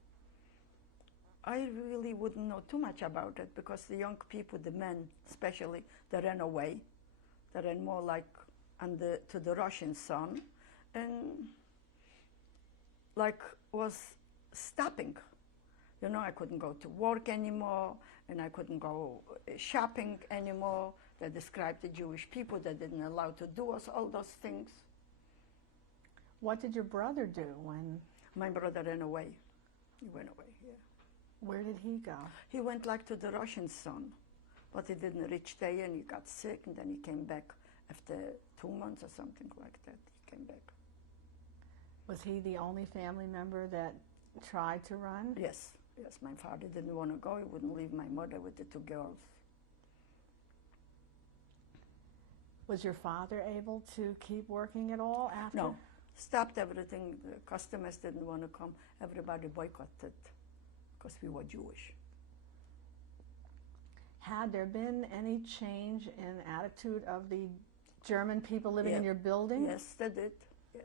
I really wouldn't know too much about it, because the young people, the men especially, they ran away. They ran more like to the Russian sun, and like was stopping. You know, I couldn't go to work anymore, and I couldn't go shopping anymore. They described the Jewish people, they didn't allow to do us all those things. What did your brother do when... My brother ran away. He went away, yeah. Where did he go? He went like to the Russian sun, but he didn't reach there, and he got sick, and then he came back after 2 months or something like that. He came back. Was he the only family member that tried to run? Yes, yes. My father didn't want to go. He wouldn't leave my mother with the 2 girls. Was your father able to keep working at all after? No, stopped everything. The customers didn't want to come. Everybody boycotted because we were Jewish. Had there been any change in attitude of the German people living in your building? Yes, they did. Yes.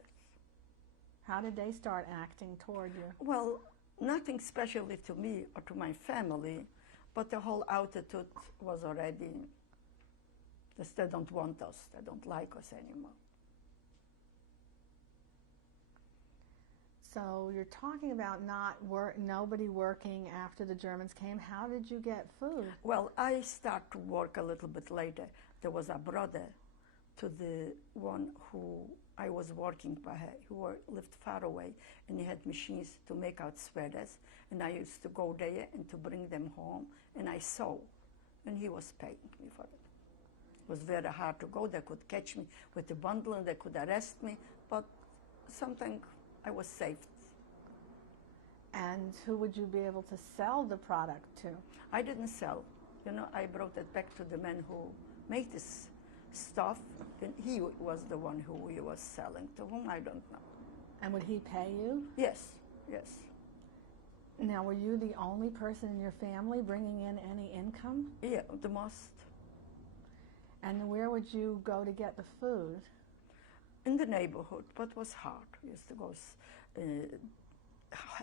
How did they start acting toward you? Well, nothing specially to me or to my family, but the whole attitude was already, they don't want us, they don't like us anymore. So you're talking about nobody working after the Germans came. How did you get food? Well, I started to work a little bit later. There was a brother to the one who I was working by, who lived far away, and he had machines to make out sweaters, and I used to go there and to bring them home, and I sew, and he was paying me for it. It was very hard to go. They could catch me with a bundle, and they could arrest me, but something I was saved. And who would you be able to sell the product to? I didn't sell. You know, I brought it back to the man who made this stuff, and he was the one who he was selling to, whom I don't know. And would he pay you? Yes, yes. Now, were you the only person in your family bringing in any income? Yeah, the most. And where would you go to get the food? In the neighborhood, but it was hard. We used to go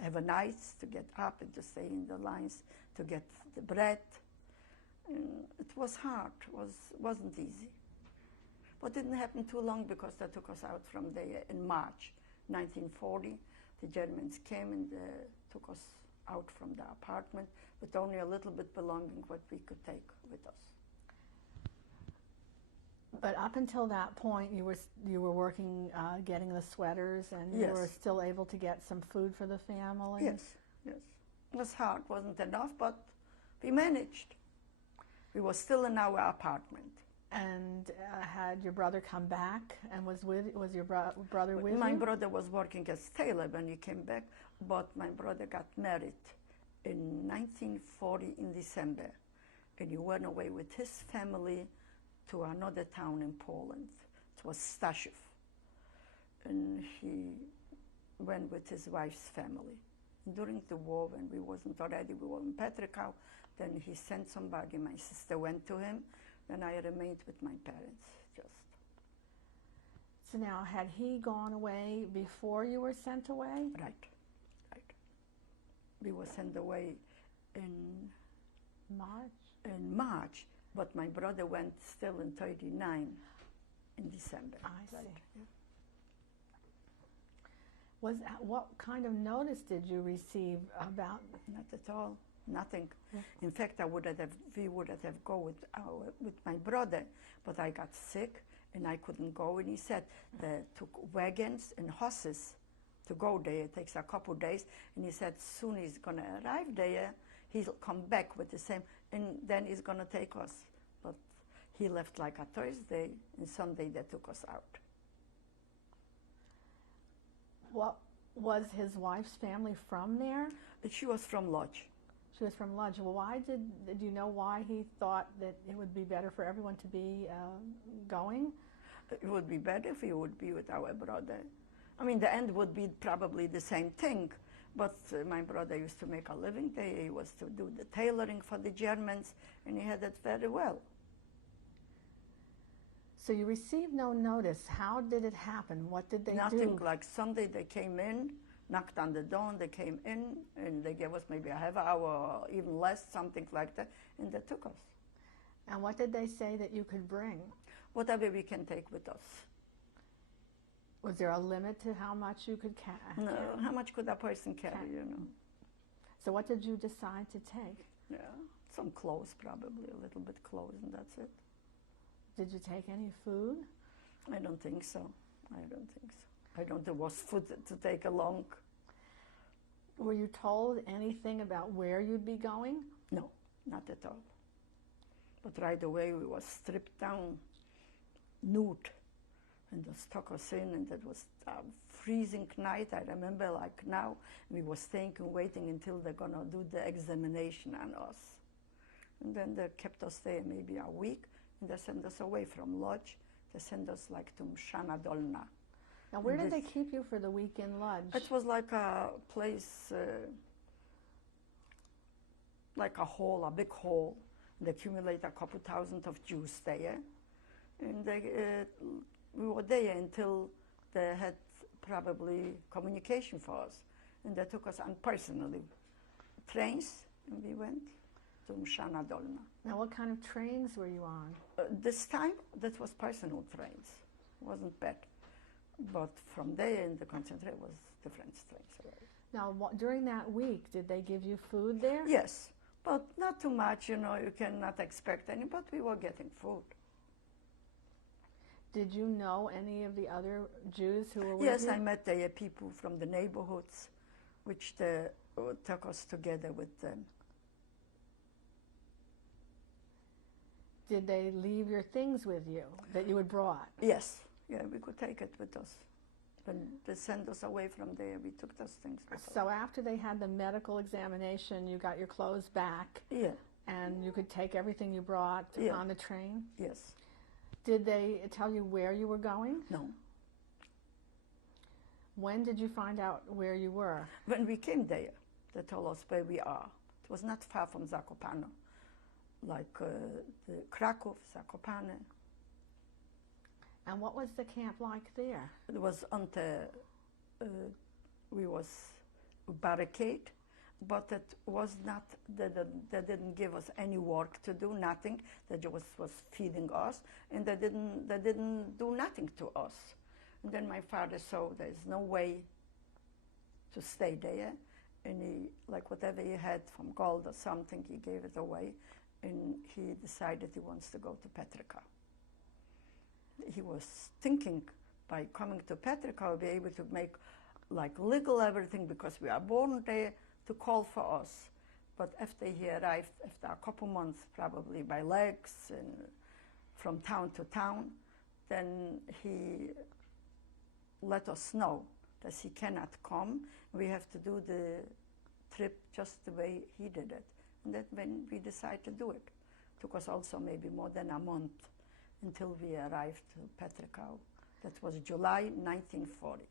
have a nights to get up and to stay in the lines to get the bread. And it was hard. Wasn't easy. But it didn't happen too long because they took us out from there in March 1940. The Germans came and took us out from the apartment with only a little bit belonging what we could take with us. But up until that point, you were working, getting the sweaters, and Yes. you were still able to get some food for the family? Yes, yes. It was hard, wasn't enough, but we managed. We were still in our apartment. And had your brother come back and was your brother with My you? brother was working as tailor when he came back, but my brother got married in 1940 in December, and he went away with his family to another town in Poland. It was Staszów. And he went with his wife's family. During the war, when we were in Petrikau, then he sent somebody, my sister went to him, then I remained with my parents, just. So now, had he gone away before you were sent away? Right. We were sent away in March, but my brother went still in 1939 in December. I see. Right. Yeah. What kind of notice did you receive about? Not at all. Nothing. Yeah. In fact, we would have go with my brother, but I got sick and I couldn't go. And he said they took wagons and horses to go there. It takes a couple days, and he said soon he's gonna arrive there. He'll come back with the same, and then he's gonna take us. But he left like a Thursday, and Sunday they took us out. What was his wife's family from there? She was from Lodz. She was from Lodz. Well, did you know why he thought that it would be better for everyone to be going? It would be better if he would be with our brother. I mean, the end would be probably the same thing, but my brother used to make a living there. He was to do the tailoring for the Germans, and he had it very well. So you received no notice. How did it happen? What did they do? Nothing. Like Sunday they came in, knocked on the door, and they came in, and they gave us maybe a half hour or even less, something like that, and they took us. And what did they say that you could bring? Whatever we can take with us. Was there a limit to how much you could carry? No, how much could a person carry, you know? So what did you decide to take? Yeah, some clothes probably, a little bit clothes, and that's it. Did you take any food? I don't think so. I don't there was food to take along. Were you told anything about where you'd be going? No, not at all. But right away we was stripped down, nude, and they stuck us in, and it was a freezing night. I remember like now, we were staying and waiting until they're gonna do the examination on us. And then they kept us there maybe a week, and they sent us away from Lodz. They sent us like to Mszana-Dolna. Now, where did they keep you for the week in Lodz? It was like a place like a hole, a big hole. They accumulate a couple thousand of Jews there. And we were there until they had probably communication for us. And they took us on personally trains, and we went to Mszana-Dolna. Now, what kind of trains were you on? This time, that was personal trains. It wasn't bad. But from there in the concentration was different trains. Now, during that week, did they give you food there? Yes, but not too much, you know, you cannot expect any, but we were getting food. Did you know any of the other Jews who were with Yes, you? I met the people from the neighborhoods, which they took us together with them. Did they leave your things with you that you had brought? Yes, yeah, we could take it with us. When they sent us away from there, we took those things with us. So after they had the medical examination, you got your clothes back, Yeah, and you could take everything you brought Yeah. on the train? yes. Did they tell you where you were going? No. When did you find out where you were? When we came there, they told us where we are. It was not far from Zakopane, like the Krakow, Zakopane. And what was the camp like there? It was on the, we was barricade, but it was not, they didn't give us any work to do, nothing. They just was feeding us, and they didn't do nothing to us. And then my father saw there's no way to stay there, and he, like whatever he had from gold or something, he gave it away, and he decided he wants to go to Petrika. He was thinking by coming to Petrika, we'll be able to make like legal everything because we are born there, to call for us. But after he arrived, after a couple months, probably by legs and from town to town, then he let us know that he cannot come. We have to do the trip just the way he did it. And that's when we decided to do it. It took us also maybe more than a month until we arrived to Petrika. That was July 1940.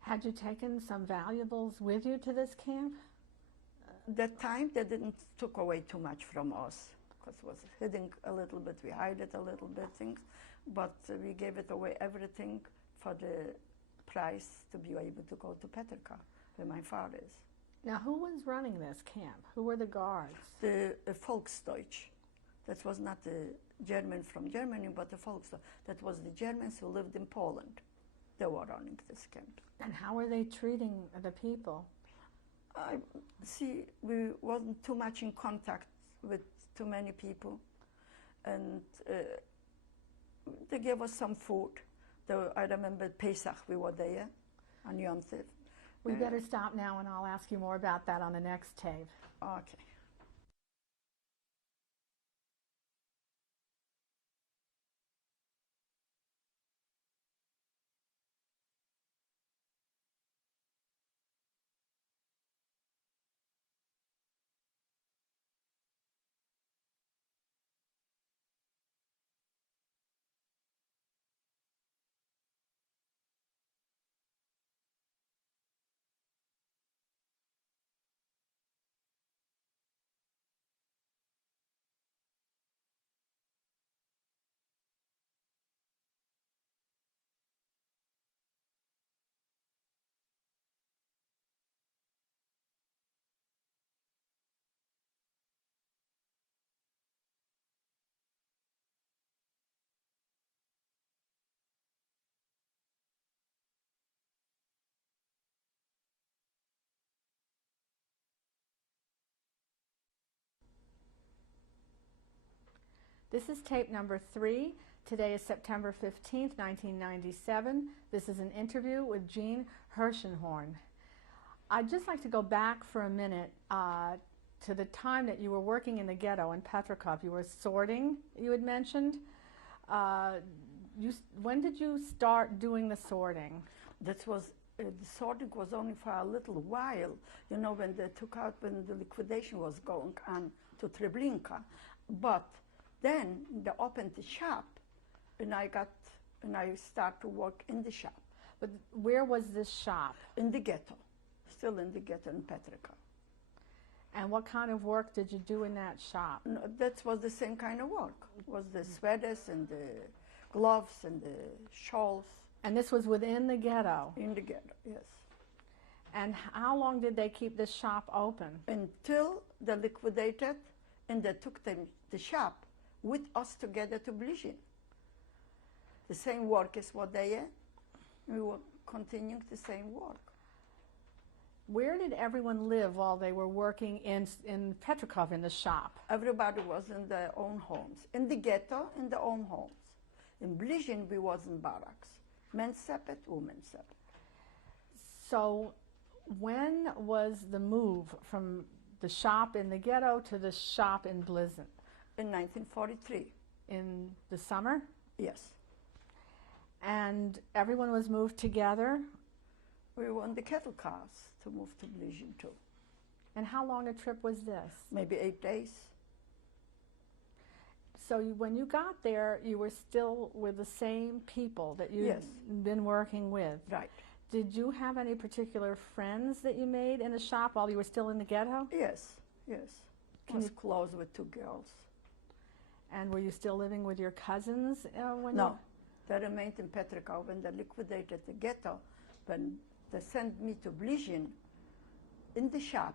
Had you taken some valuables with you to this camp? That time they didn't took away too much from us because it was hidden a little bit, we hid it a little bit things, but we gave it away everything for the price to be able to go to Petrika, where my father is. Now, who was running this camp? Who were the guards? The Volksdeutsch. That was not the German from Germany, but the Volksdeutsch. That was the Germans who lived in Poland. They were running this camp. And how were they treating the people? I see, we wasn't too much in contact with too many people, and they gave us some food. I remember Pesach, we were there on Yom Tov. We better stop now, and I'll ask you more about that on the next tape. Okay. This is tape number 3. Today is September 15th, 1997. This is an interview with Jean Herszenhorn. I'd just like to go back for a minute to the time that you were working in the ghetto in Petrikov. You were sorting, you had mentioned. When did you start doing the sorting? That was, the sorting was only for a little while, you know, when they took out, when the liquidation was going on to Treblinka. But then they opened the shop, and I started to work in the shop. But where was this shop? In the ghetto, still in the ghetto in Petrika. And what kind of work did you do in that shop? No, that was the same kind of work. It was the sweaters and the gloves and the shawls. And this was within the ghetto? In the ghetto, yes. And how long did they keep this shop open? Until they liquidated, and they took the shop with us together to Blizyn. The same work as what they had. We were continuing the same work. Where did everyone live while they were working in Petrikov in the shop? Everybody was in their own homes. In the ghetto, in their own homes. In Blizyn, we was in barracks. Men separate, women separate. So when was the move from the shop in the ghetto to the shop in Blizyn? In 1943. In the summer? Yes. And everyone was moved together? We were on the cattle cars to move to Blizyn too. And how long a trip was this? Maybe 8 days. So when you got there, you were still with the same people that you'd Yes. been working with? Right. Did you have any particular friends that you made in the shop while you were still in the ghetto? Yes, yes. I was close with 2 girls. And were you still living with your cousins when No, they remained in Petrikov when they liquidated the ghetto. When they sent me to Blizyn, in the shop,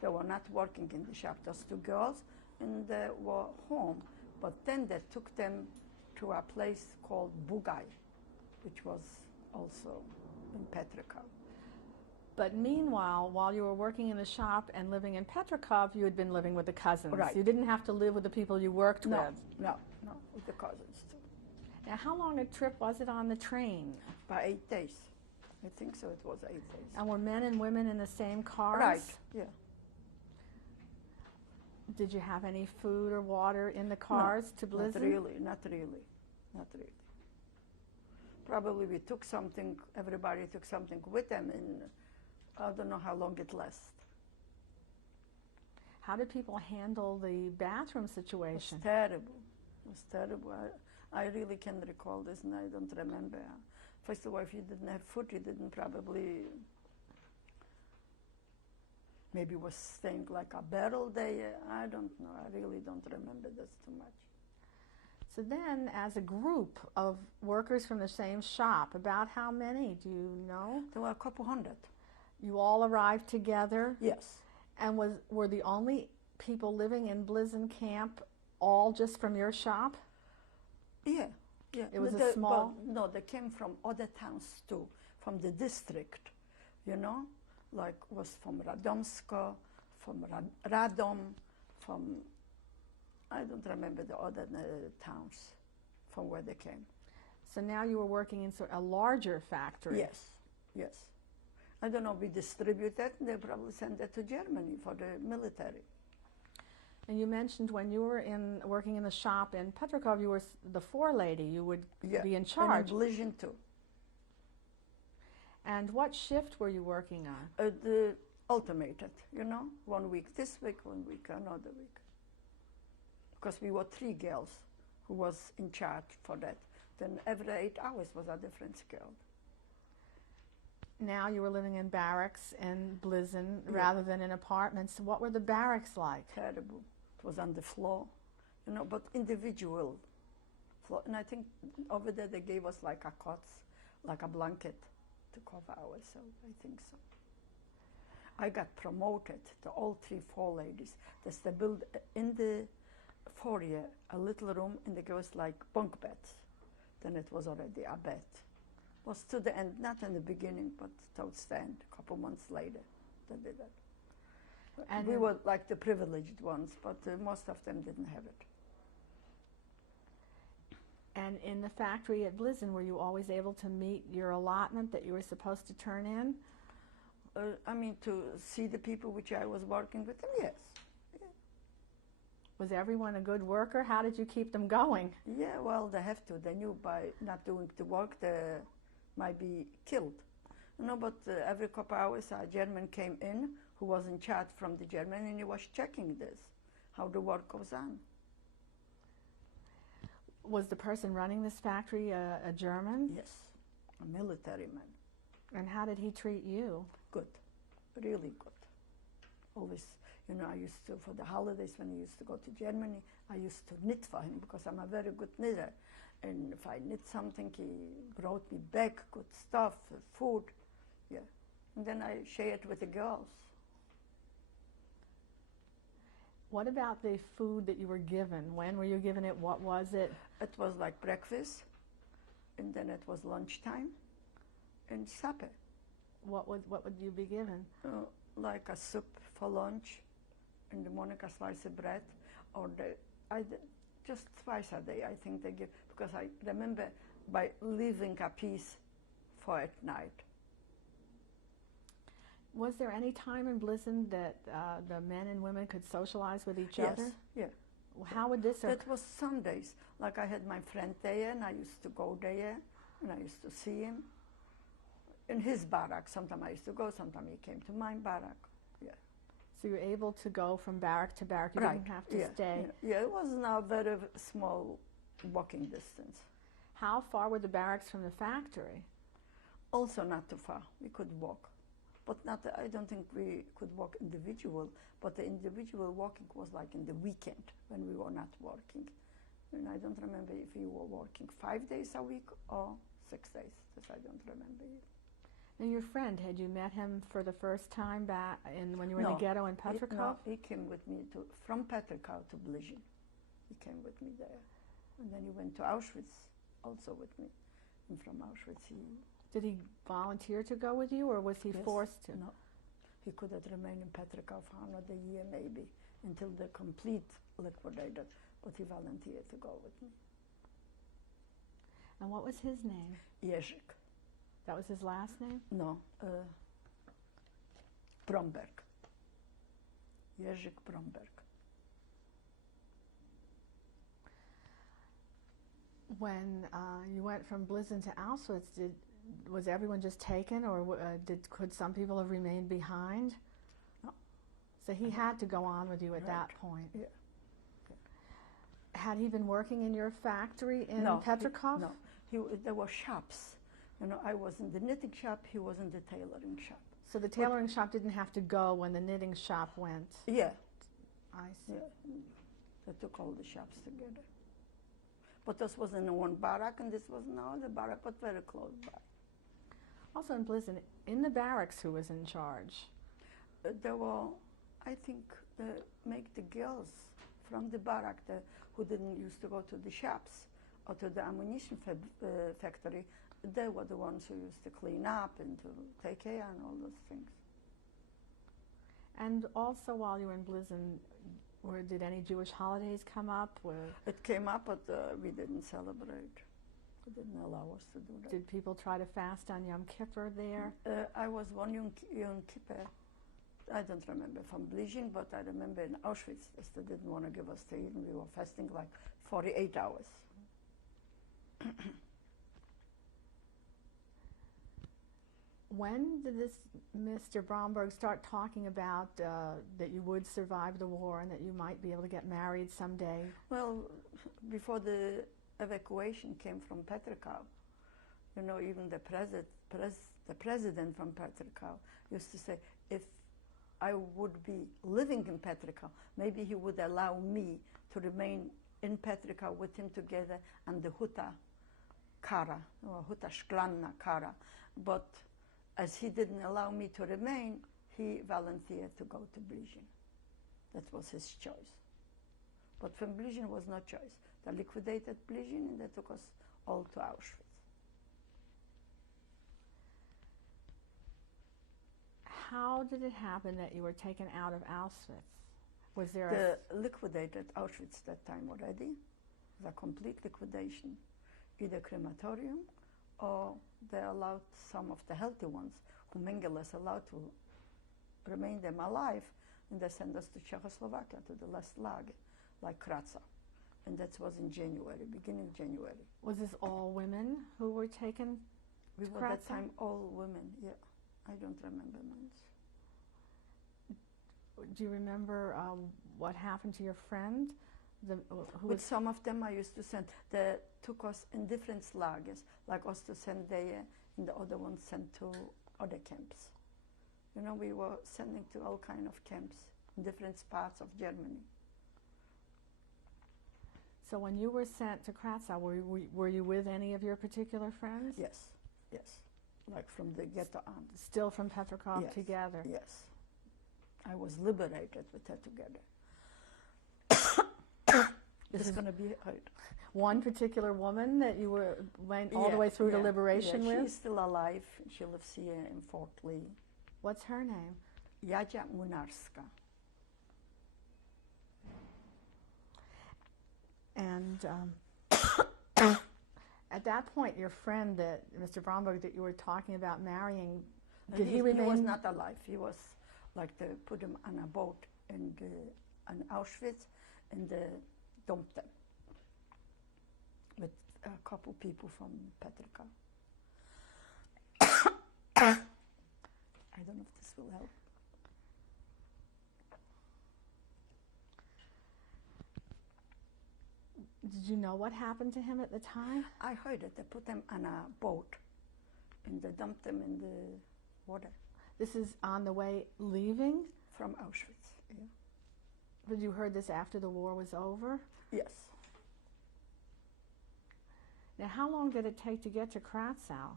they were not working in the shop, those 2 girls, and they were home. But then they took them to a place called Bugaj, which was also in Petrikov. But meanwhile, while you were working in the shop and living in Petrikov, you had been living with the cousins. Right. You didn't have to live with the people you worked with. No, with the cousins too. Now, how long a trip was it on the train? By 8 days. I think so, it was 8 days. And were men and women in the same cars? Right, yeah. Did you have any food or water in the cars to Blizyn? Not really. Probably we took something, everybody took something with them, and I don't know how long it lasted. How did people handle the bathroom situation? It was terrible. I really can't recall this, and I don't remember. First of all, if you didn't have food, you didn't probably, maybe was staying like a barrel there. I don't know. I really don't remember this too much. So then, as a group of workers from the same shop, about how many do you know? There were a couple hundred. You all arrived together? Yes. And were the only people living in Blizyn camp all just from your shop? Yeah. It was a small... No, they came from other towns too, from the district, you know? Like was from Radomsko, from Radom, from... I don't remember the other towns from where they came. So now you were working in a larger factory. Yes. I don't know, we distributed, they probably sent it to Germany for the military. And you mentioned when you were working in the shop in Petrikov, you were the forelady. You would be in charge. And in Blizyn too. And what shift were you working on? The alternated, you know, 1 week this week, 1 week another week. Because we were 3 girls who was in charge for that. Then every 8 hours was a different girl. Now you were living in barracks in Blizyn rather than in apartments. What were the barracks like? Terrible. It was on the floor, you know, but individual floor. And I think over there they gave us like a cots, like a blanket to cover ourselves. I think so. I got promoted to all 3 foreladies. They built in the foyer a little room, and there was like bunk beds. Then it was already a bed. It was to the end, not in the beginning, but towards the end, a couple months later, they did that. And we were like the privileged ones, but most of them didn't have it. And in the factory at Blizyn, were you always able to meet your allotment that you were supposed to turn in? I mean, to see the people which I was working with them, yes. Was everyone a good worker? How did you keep them going? Yeah, well, they have to. They knew by not doing the work, they might be killed. You know, but every couple hours a German came in who was in charge from the German, and he was checking this, how the work goes on. Was the person running this factory a German? Yes, a military man. And how did he treat you? Good, really good. Always, You know, I used to, for the holidays when I used to go to Germany, I used to knit for him because I'm a very good knitter. And if I knit something, he brought me back good stuff, food, yeah. And then I shared with the girls. What about the food that you were given? When were you given it? What was it? It was like breakfast, and then it was lunchtime, and supper. What would you be given? Like a soup for lunch, in the morning a slice of bread, or just twice a day I think they give, because I remember by leaving a piece for at night. Was there any time in Blizyn that the men and women could socialize with each other? Yes, yeah. How would this That was Sundays. Like I had my friend there, and I used to go there, and I used to see him. In his barrack, sometimes I used to go, sometimes he came to my barrack, yeah. So you were able to go from barrack to barrack, you didn't have to stay? Yeah, it was now a very small walking distance. How far were the barracks from the factory? Also not too far, we could walk. But not, I don't think we could walk individual, but the individual walking was like in the weekend when we were not working. And I don't remember if we were working 5 days a week or 6 days, this I don't remember either. And your friend, had you met him for the first time back when you were in the ghetto in Petrikov? No, he came with me from Petrikov to Blizyn. He came with me there. And then he went to Auschwitz also with me. And from Auschwitz Did he volunteer to go with you, or was he forced to? No. He could have remained in Petrikov for another year maybe, until the complete liquidated, but he volunteered to go with me. And what was his name? Jezik. That was his last name? No, Bromberg. Jezik Bromberg. When you went from Blizyn to Auschwitz, was everyone just taken, or could some people have remained behind? No. So he had to go on with you at that point. Yeah. Had he been working in your factory in Petrikov? No, there were shops. You know, I was in the knitting shop, he was in the tailoring shop. So the tailoring shop didn't have to go when the knitting shop went? Yeah. I see. Yeah. They took all the shops together. But this was in one barrack, and this was another barrack, but very close by. Also in Blizyn, in the barracks, who was in charge? There were, I think, make the girls from the barrack who didn't used to go to the shops or to the ammunition factory. They were the ones who used to clean up and to take care and all those things. And also while you were in Blizyn, did any Jewish holidays come up? It came up, but we didn't celebrate. They didn't allow us to do that. Did people try to fast on Yom Kippur there? I was one Yom Kippur. I don't remember from Blizyn, but I remember in Auschwitz, they didn't want to give us to eat, and we were fasting like 48 hours. When did this Mr. Bromberg start talking about that you would survive the war and that you might be able to get married someday? Well, before the evacuation came from Petrikov, you know, even the president from Petrikov used to say, if I would be living in Petrikov, maybe he would allow me to remain in Petrikov with him together and the Huta Kara, or Huta Szklanna Kara. But as he didn't allow me to remain, he volunteered to go to Blizyn. That was his choice. But from Blizyn was no choice. They liquidated Blizyn and they took us all to Auschwitz. How did it happen that you were taken out of Auschwitz? Was there They liquidated Auschwitz that time already. It was a complete liquidation. Either crematorium, or they allowed some of the healthy ones who Mengele allowed to remain them alive, and they sent us to Czechoslovakia, to the last lager, like Kratzau. And that was in January, beginning January. Was this all women who were taken We to were Kratzau? that time all women, yeah. I don't remember names. Do you remember what happened to your friend? With some of them I used to send. They took us in different lagers, like us to send there, and the other ones sent to other camps. You know, we were sending to all kind of camps. in different parts of Germany. So when you were sent to Kratzau, were you with any of your particular friends? Yes, yes. Like from the ghetto on. Still from Petrikov Yes, together? yes. I was liberated with her together. It's going to be hard. One particular woman that you went all the way through to liberation with? She's still alive. She lives here in Fort Lee. What's her name? Jadzia Młynarska. And at that point, your friend, Mr. Bromberg, that you were talking about marrying, did he remain? He was not alive. He was like they put him on a boat in Auschwitz and dumped them with a couple people from Petrikov. I don't know if this will help. Did you know what happened to him at the time? I heard it. They put them on a boat and they dumped them in the water. This is on the way leaving? From Auschwitz, yeah. But you heard this after the war was over? Yes. Now, how long did it take to get to Kratzau?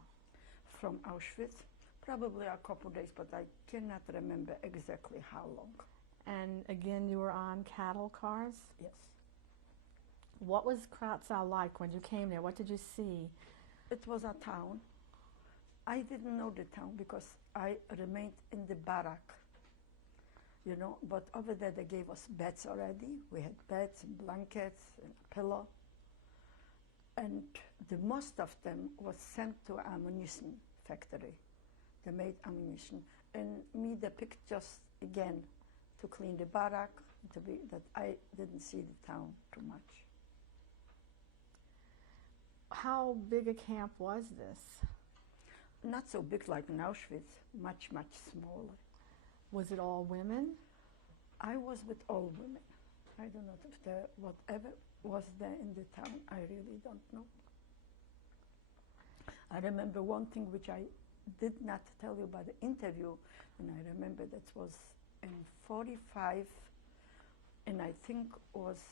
From Auschwitz, probably a couple days, but I cannot remember exactly how long. And again, you were on cattle cars? Yes. What was Kratzau like when you came there? What did you see? It was a town. I didn't know the town because I remained in the barrack, you know, but over there they gave us beds already. We had beds and blankets and a pillow. And the most of them was sent to ammunition factory. They made ammunition. And me, they picked just, again, to clean the barrack, that I didn't see the town too much. How big a camp was this? Not so big like in Auschwitz, much, much smaller. Was it all women? I was with all women. I don't know if whatever was there in the town, I really don't know. I remember one thing which I did not tell you about the interview, and I remember that was in 45, and I think was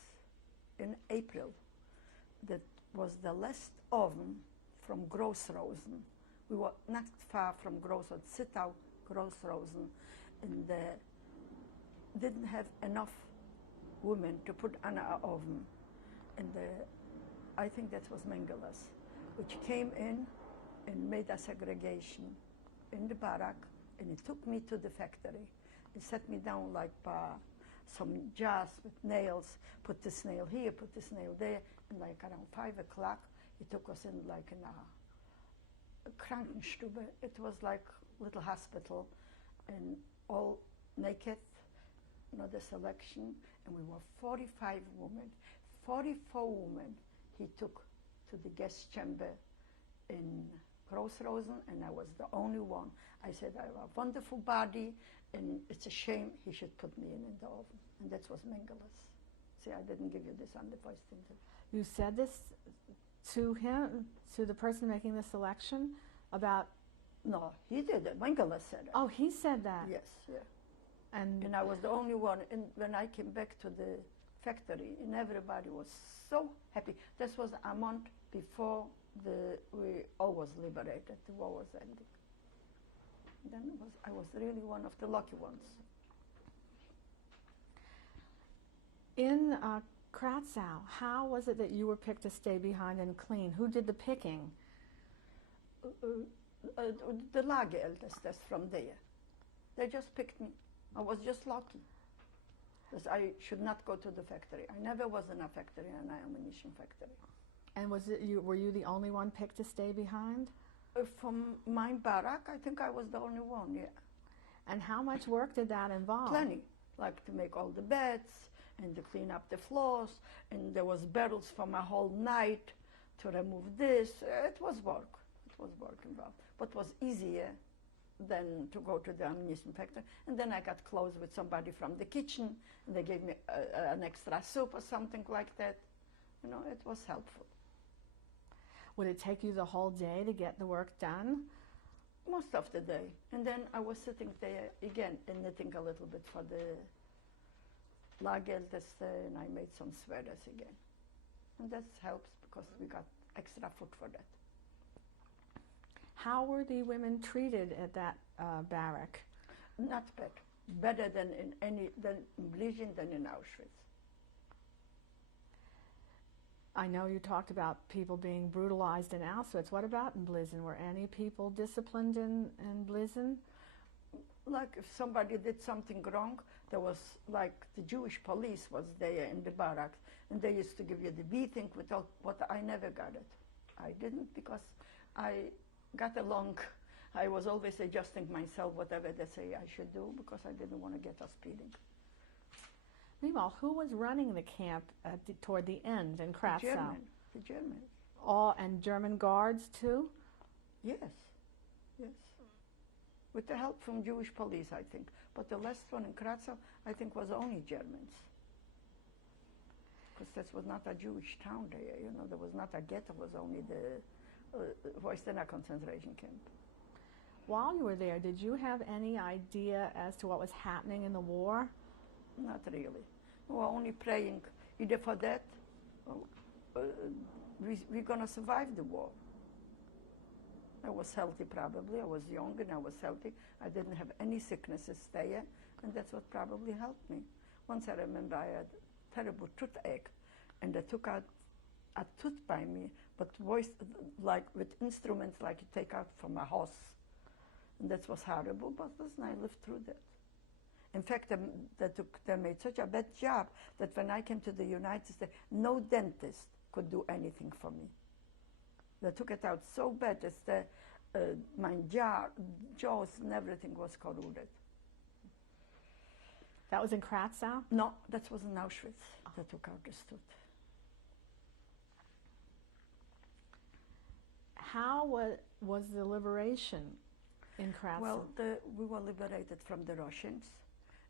in April. That was the last oven from Grossrosen. We were not far from Grossrosen, Zittau, Grossrosen, and didn't have enough women to put on our oven. And I think that was Mengeles, which came in and made a segregation in the barrack, and he took me to the factory. He set me down like some jars with nails, put this nail here, put this nail there, and like around 5 o'clock, he took us in like in a Krankenstube. It was like a little hospital, and all naked, not a selection, and we were 45 women. 44 women he took to the gas chamber in Grossrosen, and I was the only one. I said, I have a wonderful body, and it's a shame he should put me in the oven. And that was Mengeles. See, I didn't give you this on the first interview. You said this to him, to the person making the selection, about... No, he did it. Mengeles said it. Oh, he said that? Yes, yeah. And I was the only one. And when I came back to the factory, and everybody was so happy. This was a month before we all was liberated. The war was ending. Then I was really one of the lucky ones. In Kratzau, how was it that you were picked to stay behind and clean? Who did the picking? The Lageräldestes from there. They just picked me. I was just lucky. Because I should not go to the factory. I never was in a factory, an ammunition factory. And were you the only one picked to stay behind? From my barrack, I think I was the only one, yeah. And how much work did that involve? Plenty. Like to make all the beds, and to clean up the floors, and there was barrels from a whole night to remove this. It was work. It was work involved. But was easier than to go to the ammunition factory. And then I got close with somebody from the kitchen, and they gave me an extra soup or something like that. You know, it was helpful. Would it take you the whole day to get the work done? Most of the day. And then I was sitting there again and knitting a little bit for the lagerteste, and I made some sweaters again. And that helps because we got extra food for that. How were the women treated at that barrack? Not bad. Better than in Blizyn than in Auschwitz. I know you talked about people being brutalized in Auschwitz. What about in Blizyn? Were any people disciplined in Blizyn? Like if somebody did something wrong, there was like the Jewish police was there in the barracks, and they used to give you the beating without what I never got it. I didn't because I got along. I was always adjusting myself, whatever they say I should do, because I didn't want to get us beating. Meanwhile, who was running the camp toward the end in Kratzau? The Germans. All, and German guards too? Yes, yes. With the help from Jewish police, I think. But the last one in Kratzau, I think, was only Germans. Because that was not a Jewish town there, you know, there was not a ghetto, it was only the Westerner concentration camp. While you were there, did you have any idea as to what was happening in the war? Not really. We were only praying either for that, or we're going to survive the war. I was healthy probably. I was young and I was healthy. I didn't have any sicknesses there, and that's what probably helped me. Once I remember I had terrible toothache, and they took out a tooth by me, but voiced like with instruments like you take out from a horse. And that was horrible, but listen, I lived through that. In fact, they made such a bad job that when I came to the United States, no dentist could do anything for me. They took it out so bad that my jaws and everything was corroded. That was in Kratzau? No, that was in Auschwitz. They took out this tooth. How was the liberation in Kratzel? Well, we were liberated from the Russians,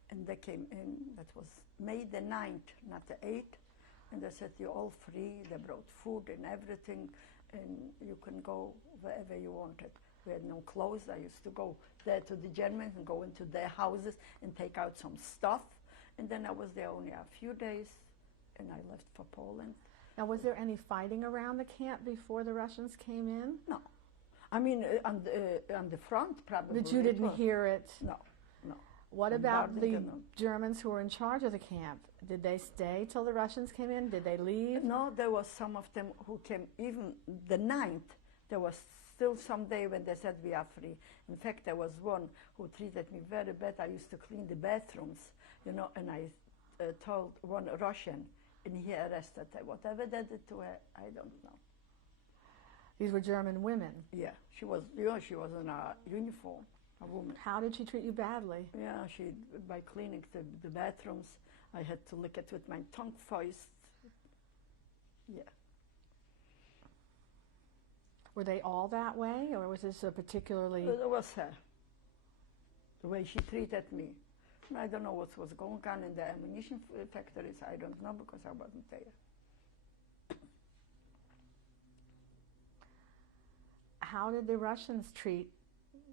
and they came in. That was May the 9th, not the 8th, and they said, you're all free. They brought food and everything, and you can go wherever you wanted. We had no clothes. I used to go there to the Germans and go into their houses and take out some stuff, and then I was there only a few days, and I left for Poland. Now, was there any fighting around the camp before the Russians came in? No. I mean, on the front, probably. But you didn't hear it? No, no. What about the Germans who were in charge of the camp? Did they stay till the Russians came in? Did they leave? No, there was some of them who came, even the 9th, there was still some day when they said we are free. In fact, there was one who treated me very bad. I used to clean the bathrooms, you know, and I told one Russian, and he arrested her. Whatever they did to her, I don't know. These were German women? Yeah, she was, you know, she was in a uniform, a woman. How did she treat you badly? Yeah, by cleaning the bathrooms, I had to lick it with my tongue first. Yeah. Were they all that way, or was this a particularly... It was her, the way she treated me. I don't know what was going on in the ammunition factories. I don't know because I wasn't there. How did the Russians treat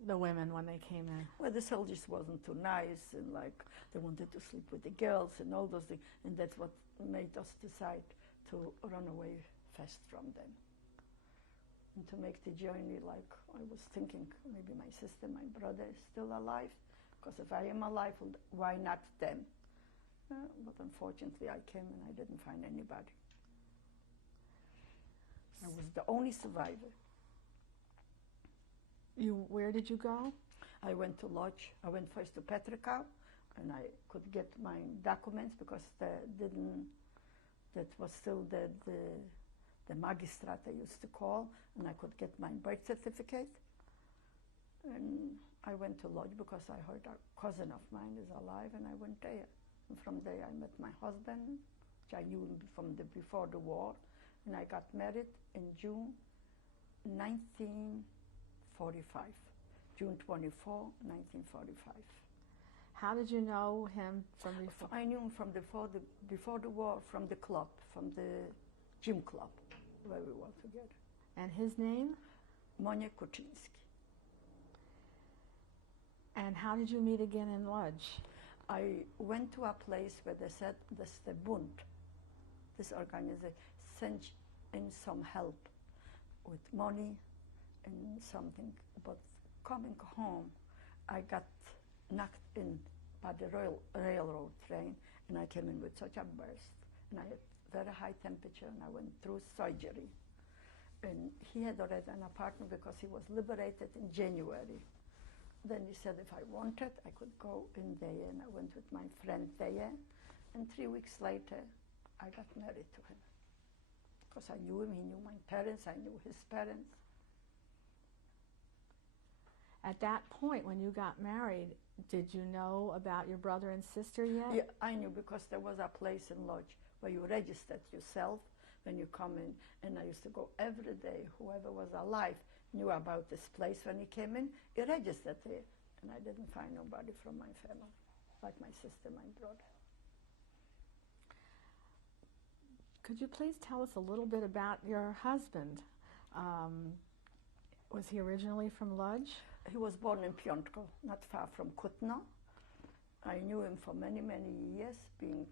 the women when they came in? Well, the soldiers wasn't too nice, and like they wanted to sleep with the girls and all those things, and that's what made us decide to run away fast from them. And to make the journey, like I was thinking, maybe my sister, my brother is still alive, because if I am alive, why not them? But unfortunately, I came and I didn't find anybody. I was the only survivor. Where did you go? I went to Lodz. I went first to Petrikau, and I could get my documents because that was still the magistrate I used to call, and I could get my birth certificate. And I went to Lodz because I heard a cousin of mine is alive, and I went there. And from there I met my husband, which I knew from before the war, and I got married in June 1945. June 24, 1945. How did you know him from before? I knew him from before the war, from the club, from the gym club, where we were together. And his name? Monia Kuczynski. And how did you meet again in Lodz? I went to a place where they said this the Bund, this organization, sent in some help with money and something. But coming home, I got knocked in by the railroad train, and I came in with such a burst. And I had very high temperature, and I went through surgery. And he had already an apartment because he was liberated in January. Then he said if I wanted, I could go in there, and I went with my friend there. And 3 weeks later, I got married to him. Because I knew him, he knew my parents, I knew his parents. At that point, when you got married, did you know about your brother and sister yet? Yeah, I knew because there was a place in Lodz where you registered yourself when you come in, and I used to go every day. Whoever was alive knew about this place. When he came in, he registered there, and I didn't find nobody from my family, like my sister, my brother. Could you please tell us a little bit about your husband? Was he originally from Lodz? He was born in Piontko, not far from Kutno. I knew him for many, many years, being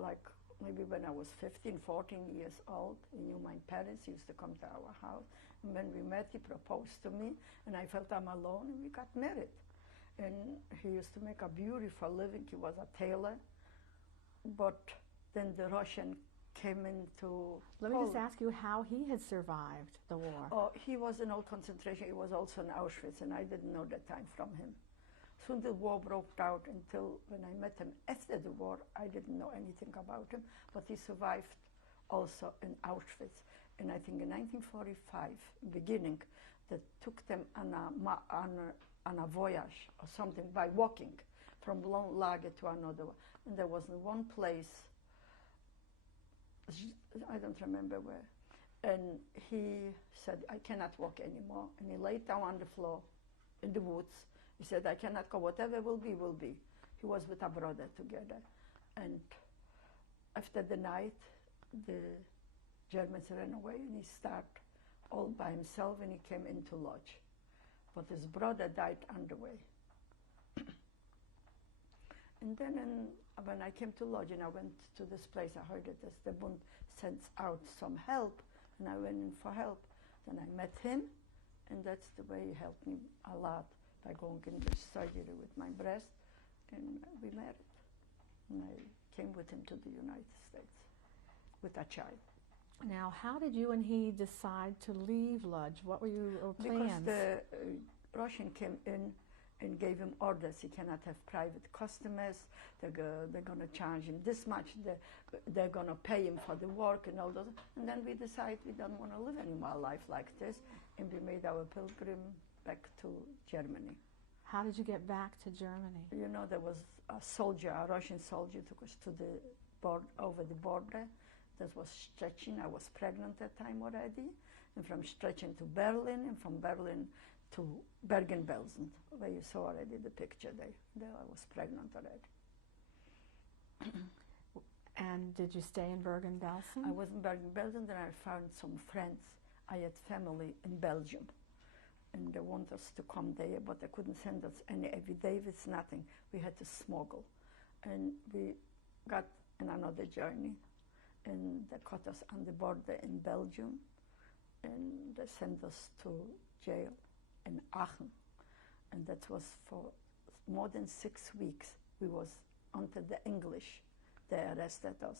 like maybe when I was 15, 14 years old. He knew my parents. He used to come to our house. And when we met, he proposed to me, and I felt I'm alone, and we got married. And he used to make a beautiful living. He was a tailor. But then the Russian came into Let me just ask you how he had survived the war. Oh, he was in old concentration. He was also in Auschwitz, and I didn't know that time from him. Soon the war broke out. Until when I met him after the war, I didn't know anything about him, but he survived also in Auschwitz. And I think in 1945, beginning, they took them on a voyage or something by walking from one lager to another. And there was one place, I don't remember where, and he said, I cannot walk anymore. And he laid down on the floor in the woods. He said, I cannot go, whatever will be, will be. He was with a brother together. And after the night, the Germans ran away, and he started all by himself, and he came into Lodz. But his brother died on the way. And then when I came to Lodz, and I went to this place, I heard that the Bund sends out some help, and I went in for help. Then I met him, and that's the way he helped me a lot, by going in the surgery with my breast, and we married. And I came with him to the United States with a child. Now, how did you and he decide to leave Lodz? What were your plans? Because the Russian came in and gave him orders. He cannot have private customers. They're going to charge him this much. They're going to pay him for the work and all those. And then we decided we don't want to live anymore a life like this, and we made our pilgrim back to Germany. How did you get back to Germany? You know, there was a soldier, a Russian soldier, took us to the over the border. That was Szczecin. I was pregnant that time already. And from Szczecin to Berlin, and from Berlin to Bergen-Belsen, where you saw already the picture there. There I was pregnant already. And did you stay in Bergen-Belsen? I was in Bergen-Belsen, then I found some friends. I had family in Belgium, and they wanted us to come there, but they couldn't send us any affidavits, nothing. We had to smuggle. And we got in another journey, and they caught us on the border in Belgium, and they sent us to jail in Aachen. And that was for more than 6 weeks. We was under the English. They arrested us.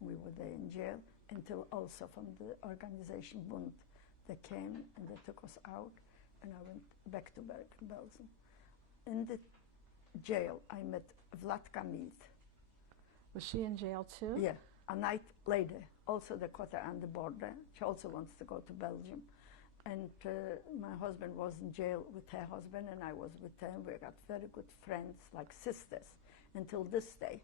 We were there in jail until also from the organization Bund. They came and they took us out, and I went back to Bergen-Belsen. In the jail, I met Vladka Mead. Was she in jail too? Yeah, a night later. Also they caught her on the border. She also wants to go to Belgium. And my husband was in jail with her husband, and I was with them. We got very good friends, like sisters, until this day.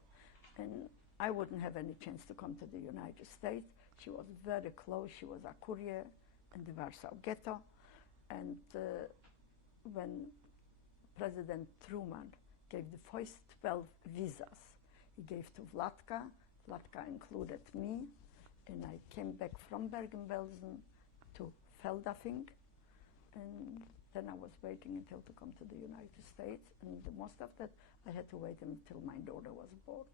And I wouldn't have any chance to come to the United States. She was very close. She was a courier in the Warsaw Ghetto. And when President Truman gave the first 12 visas, he gave to Vladka. Vladka included me, and I came back from Bergen-Belsen to Feldafing, and then I was waiting until to come to the United States, and the most of that I had to wait until my daughter was born.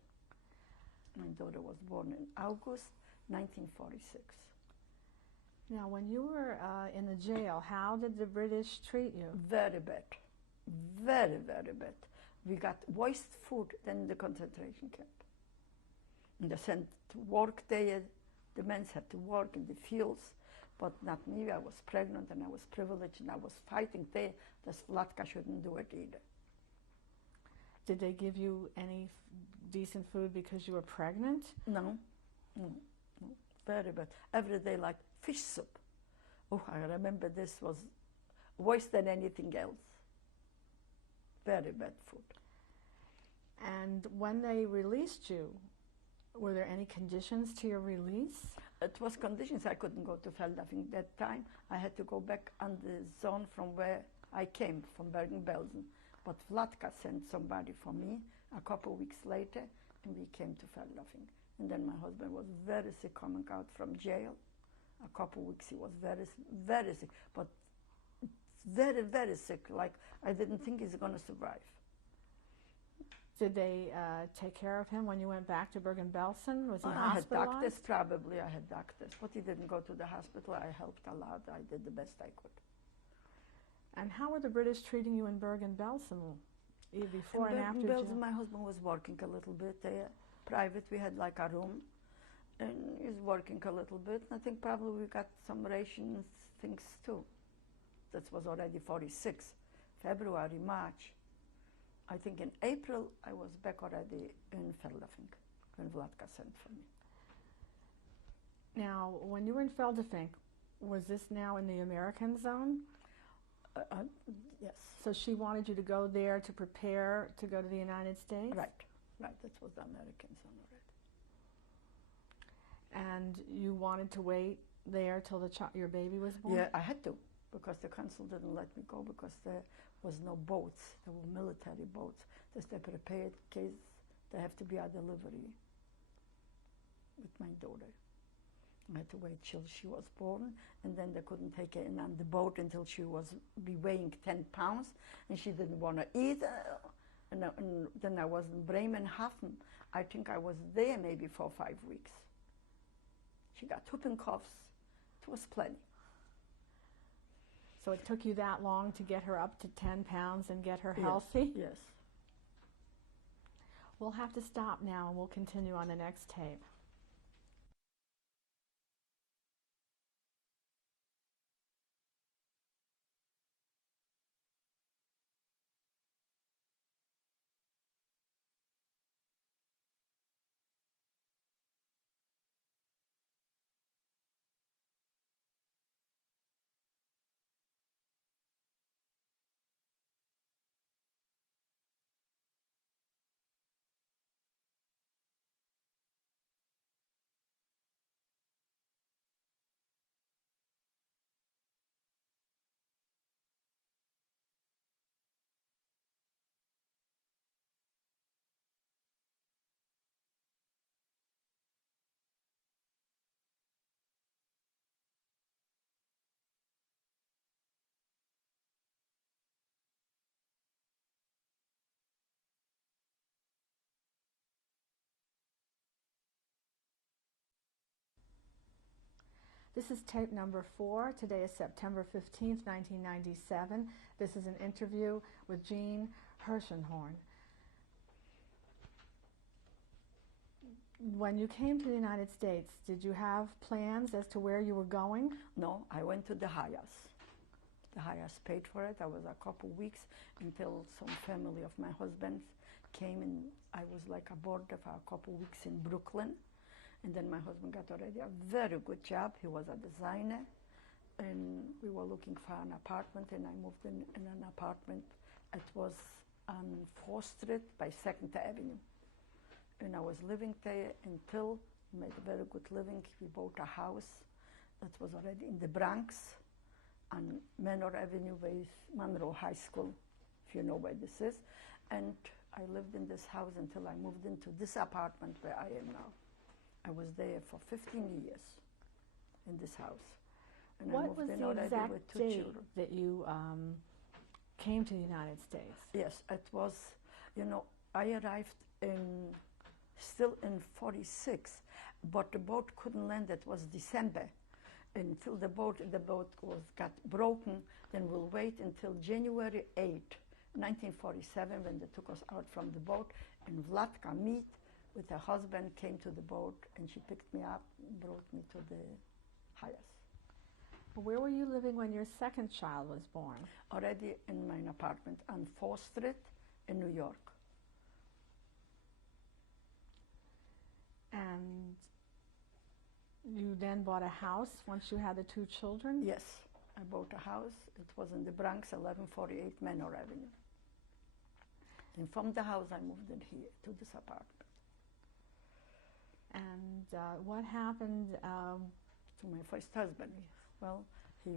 My daughter was born in August 1946. Now, when you were in the jail, how did the British treat you? Very bad. Very, very bad. We got worse food than in the concentration camp. And they sent to work there. The men had to work in the fields, but not me. I was pregnant and I was privileged and I was fighting there. The Vlatka shouldn't do it either. Did they give you any decent food because you were pregnant? No, no, no. Very bad. Every day like fish soup. Oh, I remember this was worse than anything else. Very bad food. And when they released you, were there any conditions to your release? It was conditions. I couldn't go to Feldafing that time. I had to go back on the zone from where I came, from Bergen-Belsen. But Vlatka sent somebody for me a couple of weeks later, and we came to Feldafing. And then my husband was very sick coming out from jail. A couple of weeks he was very, very sick, but very, very sick. Like I didn't think he's going to survive. Did they take care of him when you went back to Bergen-Belsen? Was he I had hospitalized? doctors, probably I had doctors, but he didn't go to the hospital. I helped a lot. I did the best I could. And how were the British treating you in Bergen-Belsen before and after Bergen-Belsen, jail? my husband was working a little bit there. Private, we had like a room, and he's working a little bit. I think probably we got some rations things too. That was already 46, February, March. I think in April I was back already in Feldafing when Vlatka sent for me. Now, when you were in Feldafing, was this now in the American zone? Yes. So she wanted you to go there to prepare to go to the United States? Right, right. That was the American zone already. And you wanted to wait there till your baby was born? Yeah, I had to, because the consul didn't let me go because there was no boats. There were military boats. Just they prepared in case there have to be a delivery with my daughter. I had to wait till she was born, and then they couldn't take her in on the boat until she was be weighing 10 pounds, and she didn't want to eat. And then I was in Bremerhaven. I think I was there maybe for 5 weeks. She got whooping coughs. It was plenty. So it took you that long to get her up to 10 pounds and get her Yes, healthy? yes. We'll have to stop now and we'll continue on the next tape. This is tape number 4. Today is September 15th, 1997. This is an interview with Jean Herszenhorn. When you came to the United States, did you have plans as to where you were going? No, I went to the Hayas. The Hayas paid for it. I was a couple weeks until some family of my husband's came, and I was like a boarder for a couple weeks in Brooklyn. And then my husband got already a very good job. He was a designer, and we were looking for an apartment, and I moved in an apartment. It was on 4th Street by 2nd Avenue. And I was living there until we made a very good living. We bought a house that was already in the Bronx on Manor Avenue with Monroe High School, if you know where this is. And I lived in this house until I moved into this apartment where I am now. I was there for 15 years in this house. And I What moved was in the already exact with 2 date children. that you came to the United States? Yes, it was, I arrived still in 46, but the boat couldn't land. It was December. Until the boat got broken, then we'll wait until January 8, 1947, when they took us out from the boat, and Vladka Mead with her husband came to the boat, and she picked me up and brought me to the Hayas. Where were you living when your second child was born? Already in my apartment on 4th Street in New York. And you then bought a house once you had the 2 children? Yes, I bought a house. It was in the Bronx, 1148 Manor Avenue. And from the house, I moved in here to this apartment. And what happened? To my first husband. Well, we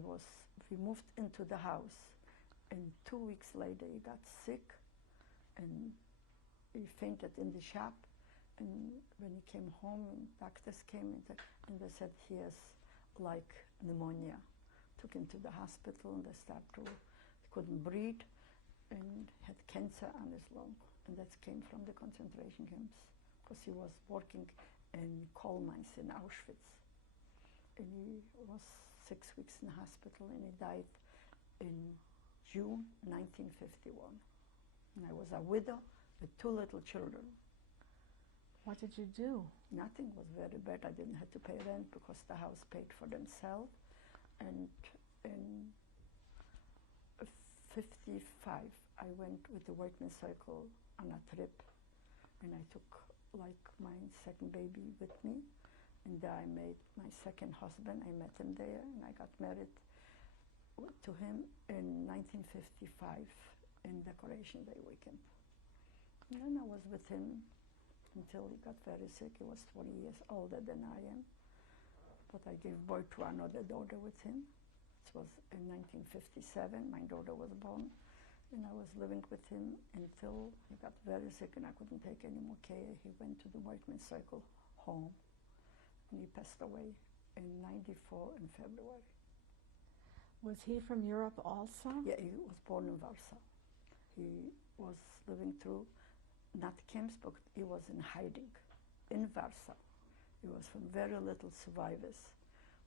moved into the house, and 2 weeks later he got sick, and he fainted in the shop. And when he came home, and doctors came in and they said he has like pneumonia. Took him to the hospital, and he couldn't breathe, and had cancer on his lung. And that came from the concentration camps, because he was working in coal mines in Auschwitz. And he was 6 weeks in the hospital, and he died in June 1951. And I was a widow with 2 little children. What did you do? Nothing was very bad. I didn't have to pay rent because the house paid for themselves. And in 55, I went with the workman's cycle on a trip, and I took like my second baby with me. And there I made my second husband. I met him there, and I got married to him in 1955 in Decoration Day weekend. And then I was with him until he got very sick. He was 20 years older than I am. But I gave birth to another daughter with him. It was in 1957. My daughter was born. And I was living with him until he got very sick and I couldn't take any more care. He went to the workman's circle home, and he passed away in 94 in February. Was he from Europe also? Yeah, he was born in Warsaw. He was living through not camps, but he was in hiding in Warsaw. He was from very little survivors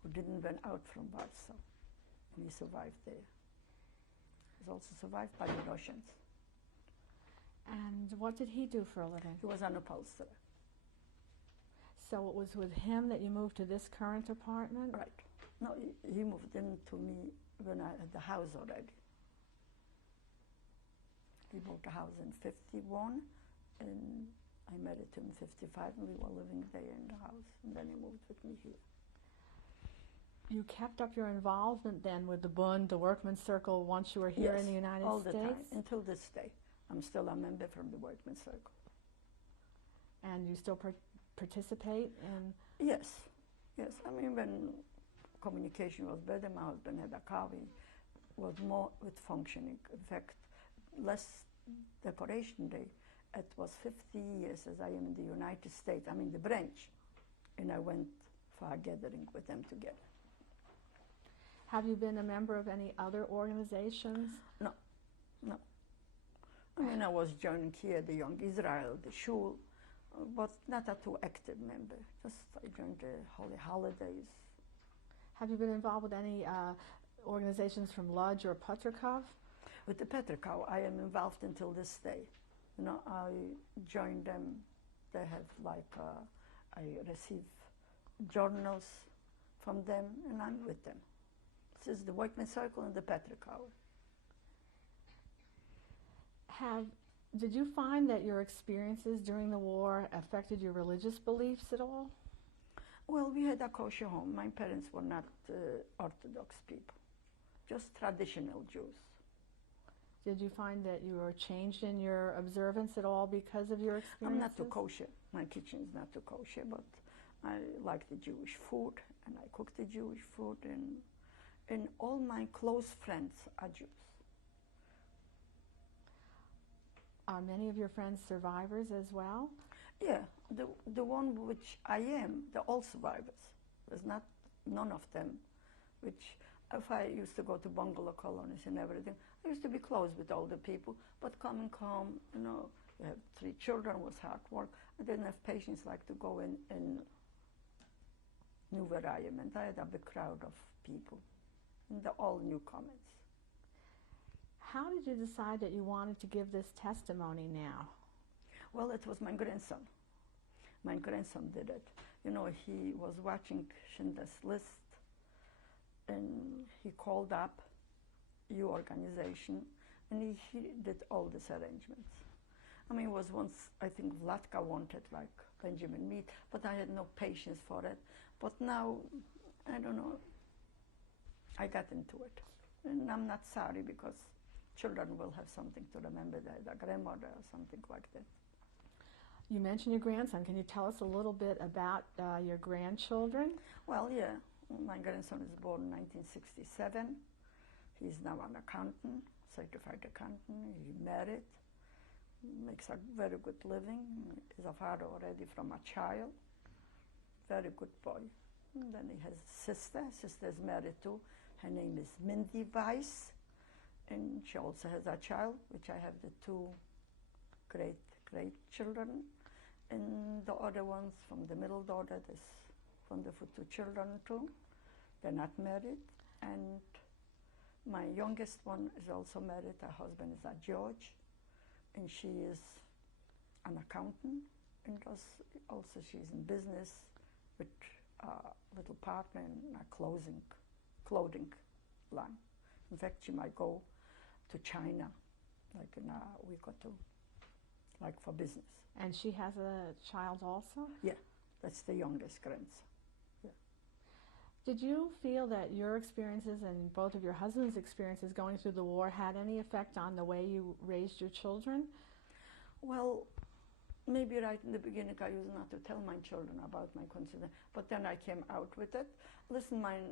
who didn't went out from Warsaw, and he survived there. He was also survived by the Russians. And what did he do for a living? He was an upholsterer. So it was with him that you moved to this current apartment? Right. No, he moved in to me when I had the house already. He bought a house in 51, and I married him in 55, and we were living there in the house, and then he moved with me here. You kept up your involvement then with the Bund, the Workmen's Circle, once you were here in the United all States? the time, until this day. I'm still a member from the Workmen's Circle. And you still participate in? Yes, yes. I mean, when communication was better, my husband had a car, he was more with functioning. In fact, last Decoration Day, it was 50 years as I am in the United States. I'm in the branch, and I went for a gathering with them together. Have you been a member of any other organizations? No, no. I mean, I was joining here the Young Israel, the Shul, but not a too active member. Just I joined the Holy Holidays. Have you been involved with any organizations from Lodz or Petrikov? With the Petrikov, I am involved until this day. You know, I joined them. They have like, I receive journals from them, and I'm with them. This is the Workmen's Circle and the Petrikov. Did you find that your experiences during the war affected your religious beliefs at all? Well, we had a kosher home. My parents were not Orthodox people, just traditional Jews. Did you find that you were changed in your observance at all because of your experiences? I'm not too kosher. My kitchen is not too kosher, but I like the Jewish food, and I cook the Jewish food, and all my close friends are Jews. Are many of your friends survivors as well? Yeah, the one which I am, they're all survivors. There's none of them which if I used to go to bungalow colonies and everything, I used to be close with all the people, but coming home, you know, you have 3 children, was hard work. I didn't have patience like to go in new environment. I had a big crowd of people, and they're all newcomers. How did you decide that you wanted to give this testimony now? Well, it was my grandson. My grandson did it. You know, he was watching Schindler's List, and he called up your organization, and he did all these arrangements. I mean, it was once, I think Vlatka wanted like Benjamin meat, but I had no patience for it. But now, I don't know, I got into it. And I'm not sorry, because children will have something to remember, their grandmother or something like that. You mentioned your grandson. Can you tell us a little bit about your grandchildren? Well, yeah, my grandson is born in 1967. He's now an accountant, certified accountant. He married, makes a very good living. He's a father already from a child. Very good boy. And then he has a sister. Sister is married too. Her name is Mindy Weiss, and she also has a child, which I have the 2 great children. And the other ones from the middle daughter, there's wonderful 2 children too. They're not married. And my youngest one is also married. Her husband is a judge, and she is an accountant, and also she's in business with a little partner in a clothing line. In fact, she might go to China, like in a week or 2, like for business. And she has a child also? Yeah, that's the youngest grandson. Yeah. Did you feel that your experiences and both of your husband's experiences going through the war had any effect on the way you raised your children? Well, maybe right in the beginning I used not to tell my children about my consider, but then I came out with it. Listen, my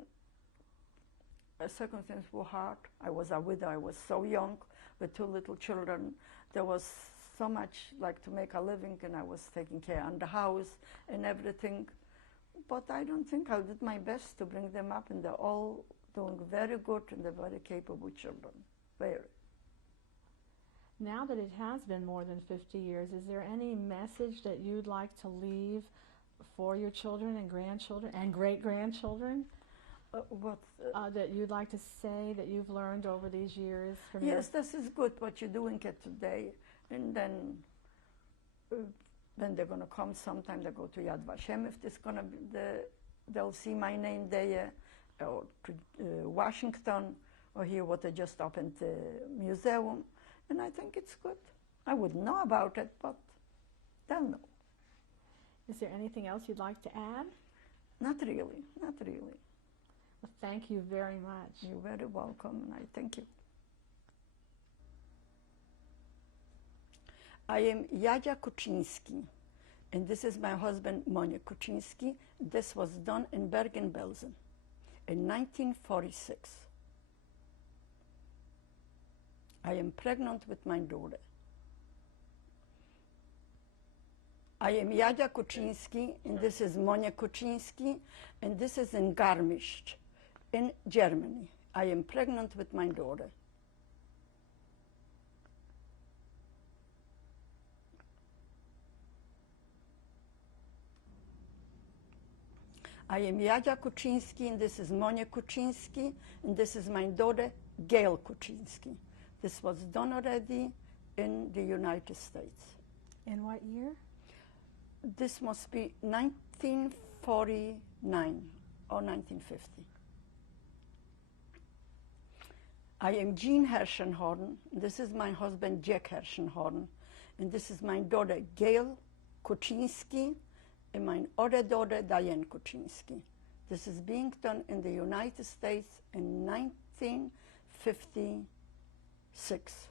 circumstances were hard. I was a widow. I was so young with 2 little children. There was so much like to make a living, and I was taking care of the house and everything. But I don't think I did my best to bring them up, and they're all doing very good, and they're very capable children. Very. Now that it has been more than 50 years, is there any message that you'd like to leave for your children and grandchildren and great-grandchildren? That you'd like to say that you've learned over these years? Yes, this is good what you're doing it today. And then when they're going to come sometime, they go to Yad Vashem. If there's going to be they'll see my name there, or to Washington, or here what they just opened the museum. And I think it's good. I wouldn't know about it, but they'll know. Is there anything else you'd like to add? Not really, not really. Well, thank you very much. You're very welcome, and I thank you. I am Jadzia Kuczynski, and this is my husband, Monia Kuczynski. This was done in Bergen-Belsen in 1946. I am pregnant with my daughter. I am Jadzia Kuczynski, and this is Monia Kuczynski, and this is in Garmisch, in Germany. I am pregnant with my daughter. I am Jadzia Kuczynski, and this is Monia Kuczynski, and this is my daughter, Gail Kuczynski. This was done already in the United States. In what year? This must be 1949 or 1950. I am Jean Herszenhorn. This is my husband, Jack Herszenhorn. And this is my daughter, Gail Kuczynski, and my other daughter, Diane Kuczynski. This is being done in the United States in 1956.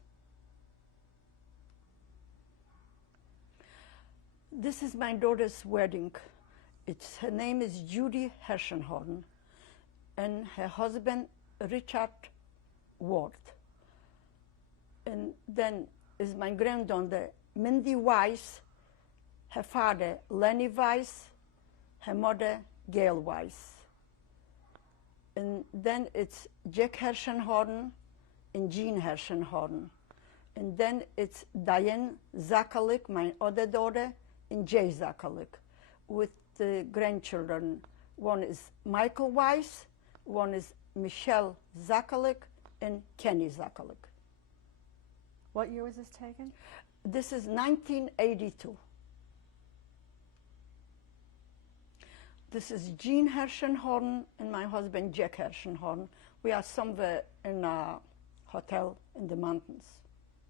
This is my daughter's wedding. Her name is Judy Herszenhorn, and her husband, Richard Ward. And then is my granddaughter, Mindy Weiss, her father, Lenny Weiss, her mother, Gail Weiss. And then it's Jack Herszenhorn and Jean Herszenhorn. And then it's Diane Zakalik, my other daughter, and Jay Zakalik, with the grandchildren. One is Michael Weiss, one is Michelle Zakalik, and Kenny Zakalik. What year was this taken? This is 1982. This is Jean Herszenhorn and my husband Jack Herszenhorn. We are somewhere in a hotel in the mountains.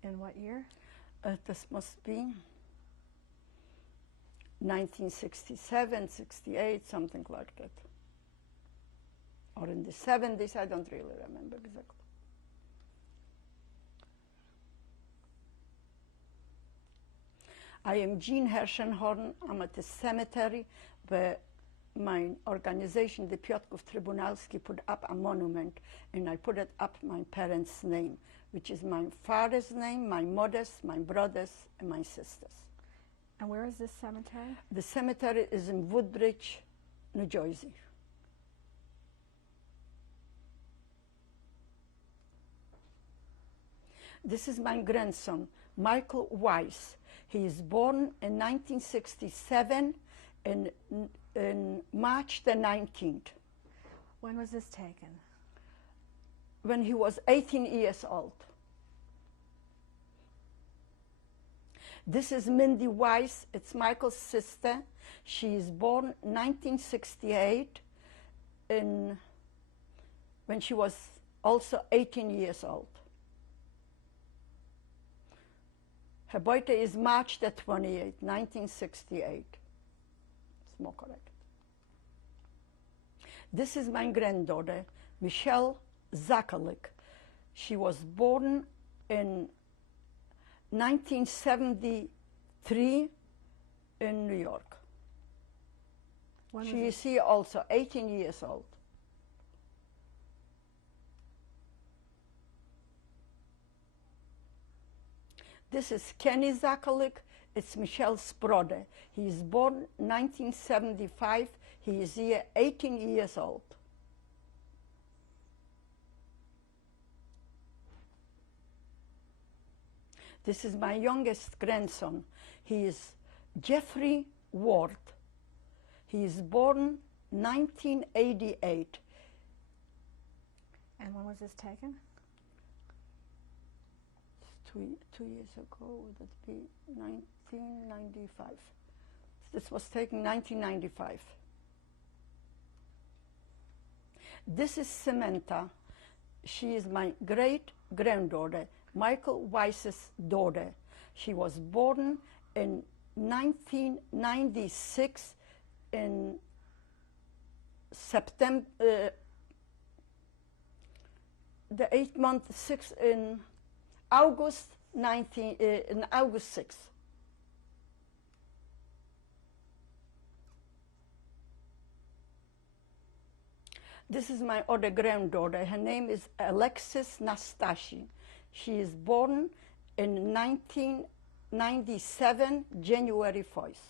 In what year? This must be 1967, 68, something like that. Or in the 70s, I don't really remember exactly. I am Jean Herszenhorn. I'm at the cemetery where my organization, the Piotrków Trybunalski, put up a monument, and I put it up my parents' name, which is my father's name, my mother's, my brother's, and my sister's. And where is this cemetery? The cemetery is in Woodbridge, New Jersey. This is my grandson, Michael Weiss. He is born in 1967 in March the 19th. When was this taken? When he was 18 years old. This is Mindy Weiss. It's Michael's sister. She is born 1968 when she was also 18 years old. Her birthday is March the 28th, 1968. It's more correct. This is my granddaughter, Michelle Zakalik. She was born in 1973 in New York. She is here also, 18 years old. This is Kenny Zakalik. It's Michelle's brother. He is born 1975. He is here 18 years old. This is my youngest grandson. He is Jeffrey Ward. He is born 1988. And when was this taken? Two years ago, would it be 1995? This was taken 1995. This is Samantha. She is my great-granddaughter, Michael Weiss's daughter. She was born in 1996 in September, the 8th month, in August 6th. This is my other granddaughter. Her name is Alexis Nastashi. She is born in 1997, January 1st.